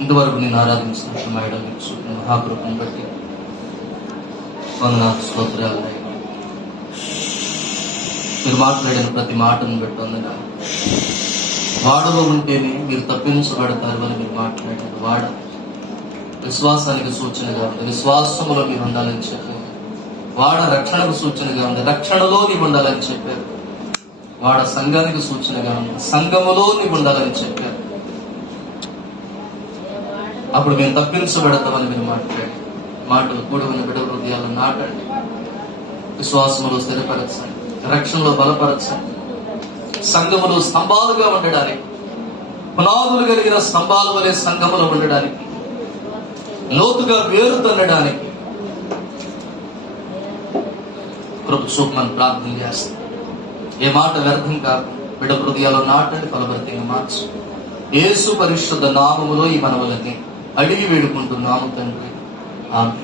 ఇంతవరకు నేను ఆరాధించినట్టు మేడం చూపిన మహాకృపను బట్టి వందనాలు, స్తోత్రాలు. మీరు మాట్లాడిన ప్రతి మాటను బట్టి వందనాలు. వాడలో ఉంటేనే మీరు తప్పించబడతారు అని మీరు మాట్లాడారు. వాడ విశ్వాసానికి సూచనగా ఉంది. విశ్వాసములో మీరు ఉండాలని చెప్పారు. వాడ రక్షణకు సూచనగా ఉంది. రక్షణలో నీవు ఉండాలని చెప్పారు. వాడ సంఘానికి సూచనగా ఉంది. సంఘములో నీవు ఉండాలని చెప్పారు. అప్పుడు మేము తప్పించబడతామని మీరు మాట్లాడి మాటలు కూడవని బిడ్డ హృదయాలను నాటండి. విశ్వాసములో స్థిరపరచండి, రక్షణలో బలపరచండి. సంఘములో స్తంభాలుగా ఉండడానికి, పునాదులు కలిగిన స్తంభాల వలె సంఘములో ఉండడానికి, లోతుగా వేరు తన్నడానికి కృప చూపమని ప్రార్థన చేస్తాం. ఏ మాట వ్యర్థం కాదు. బిడ్డ హృదయాలు నాటండి, ఫలభరితంగా మార్చు. యేసు పరిశుద్ధ నామములో ఈ మనవలని అడిగి వేడుకుంటున్నాము తండ్రి. ఆమేన్.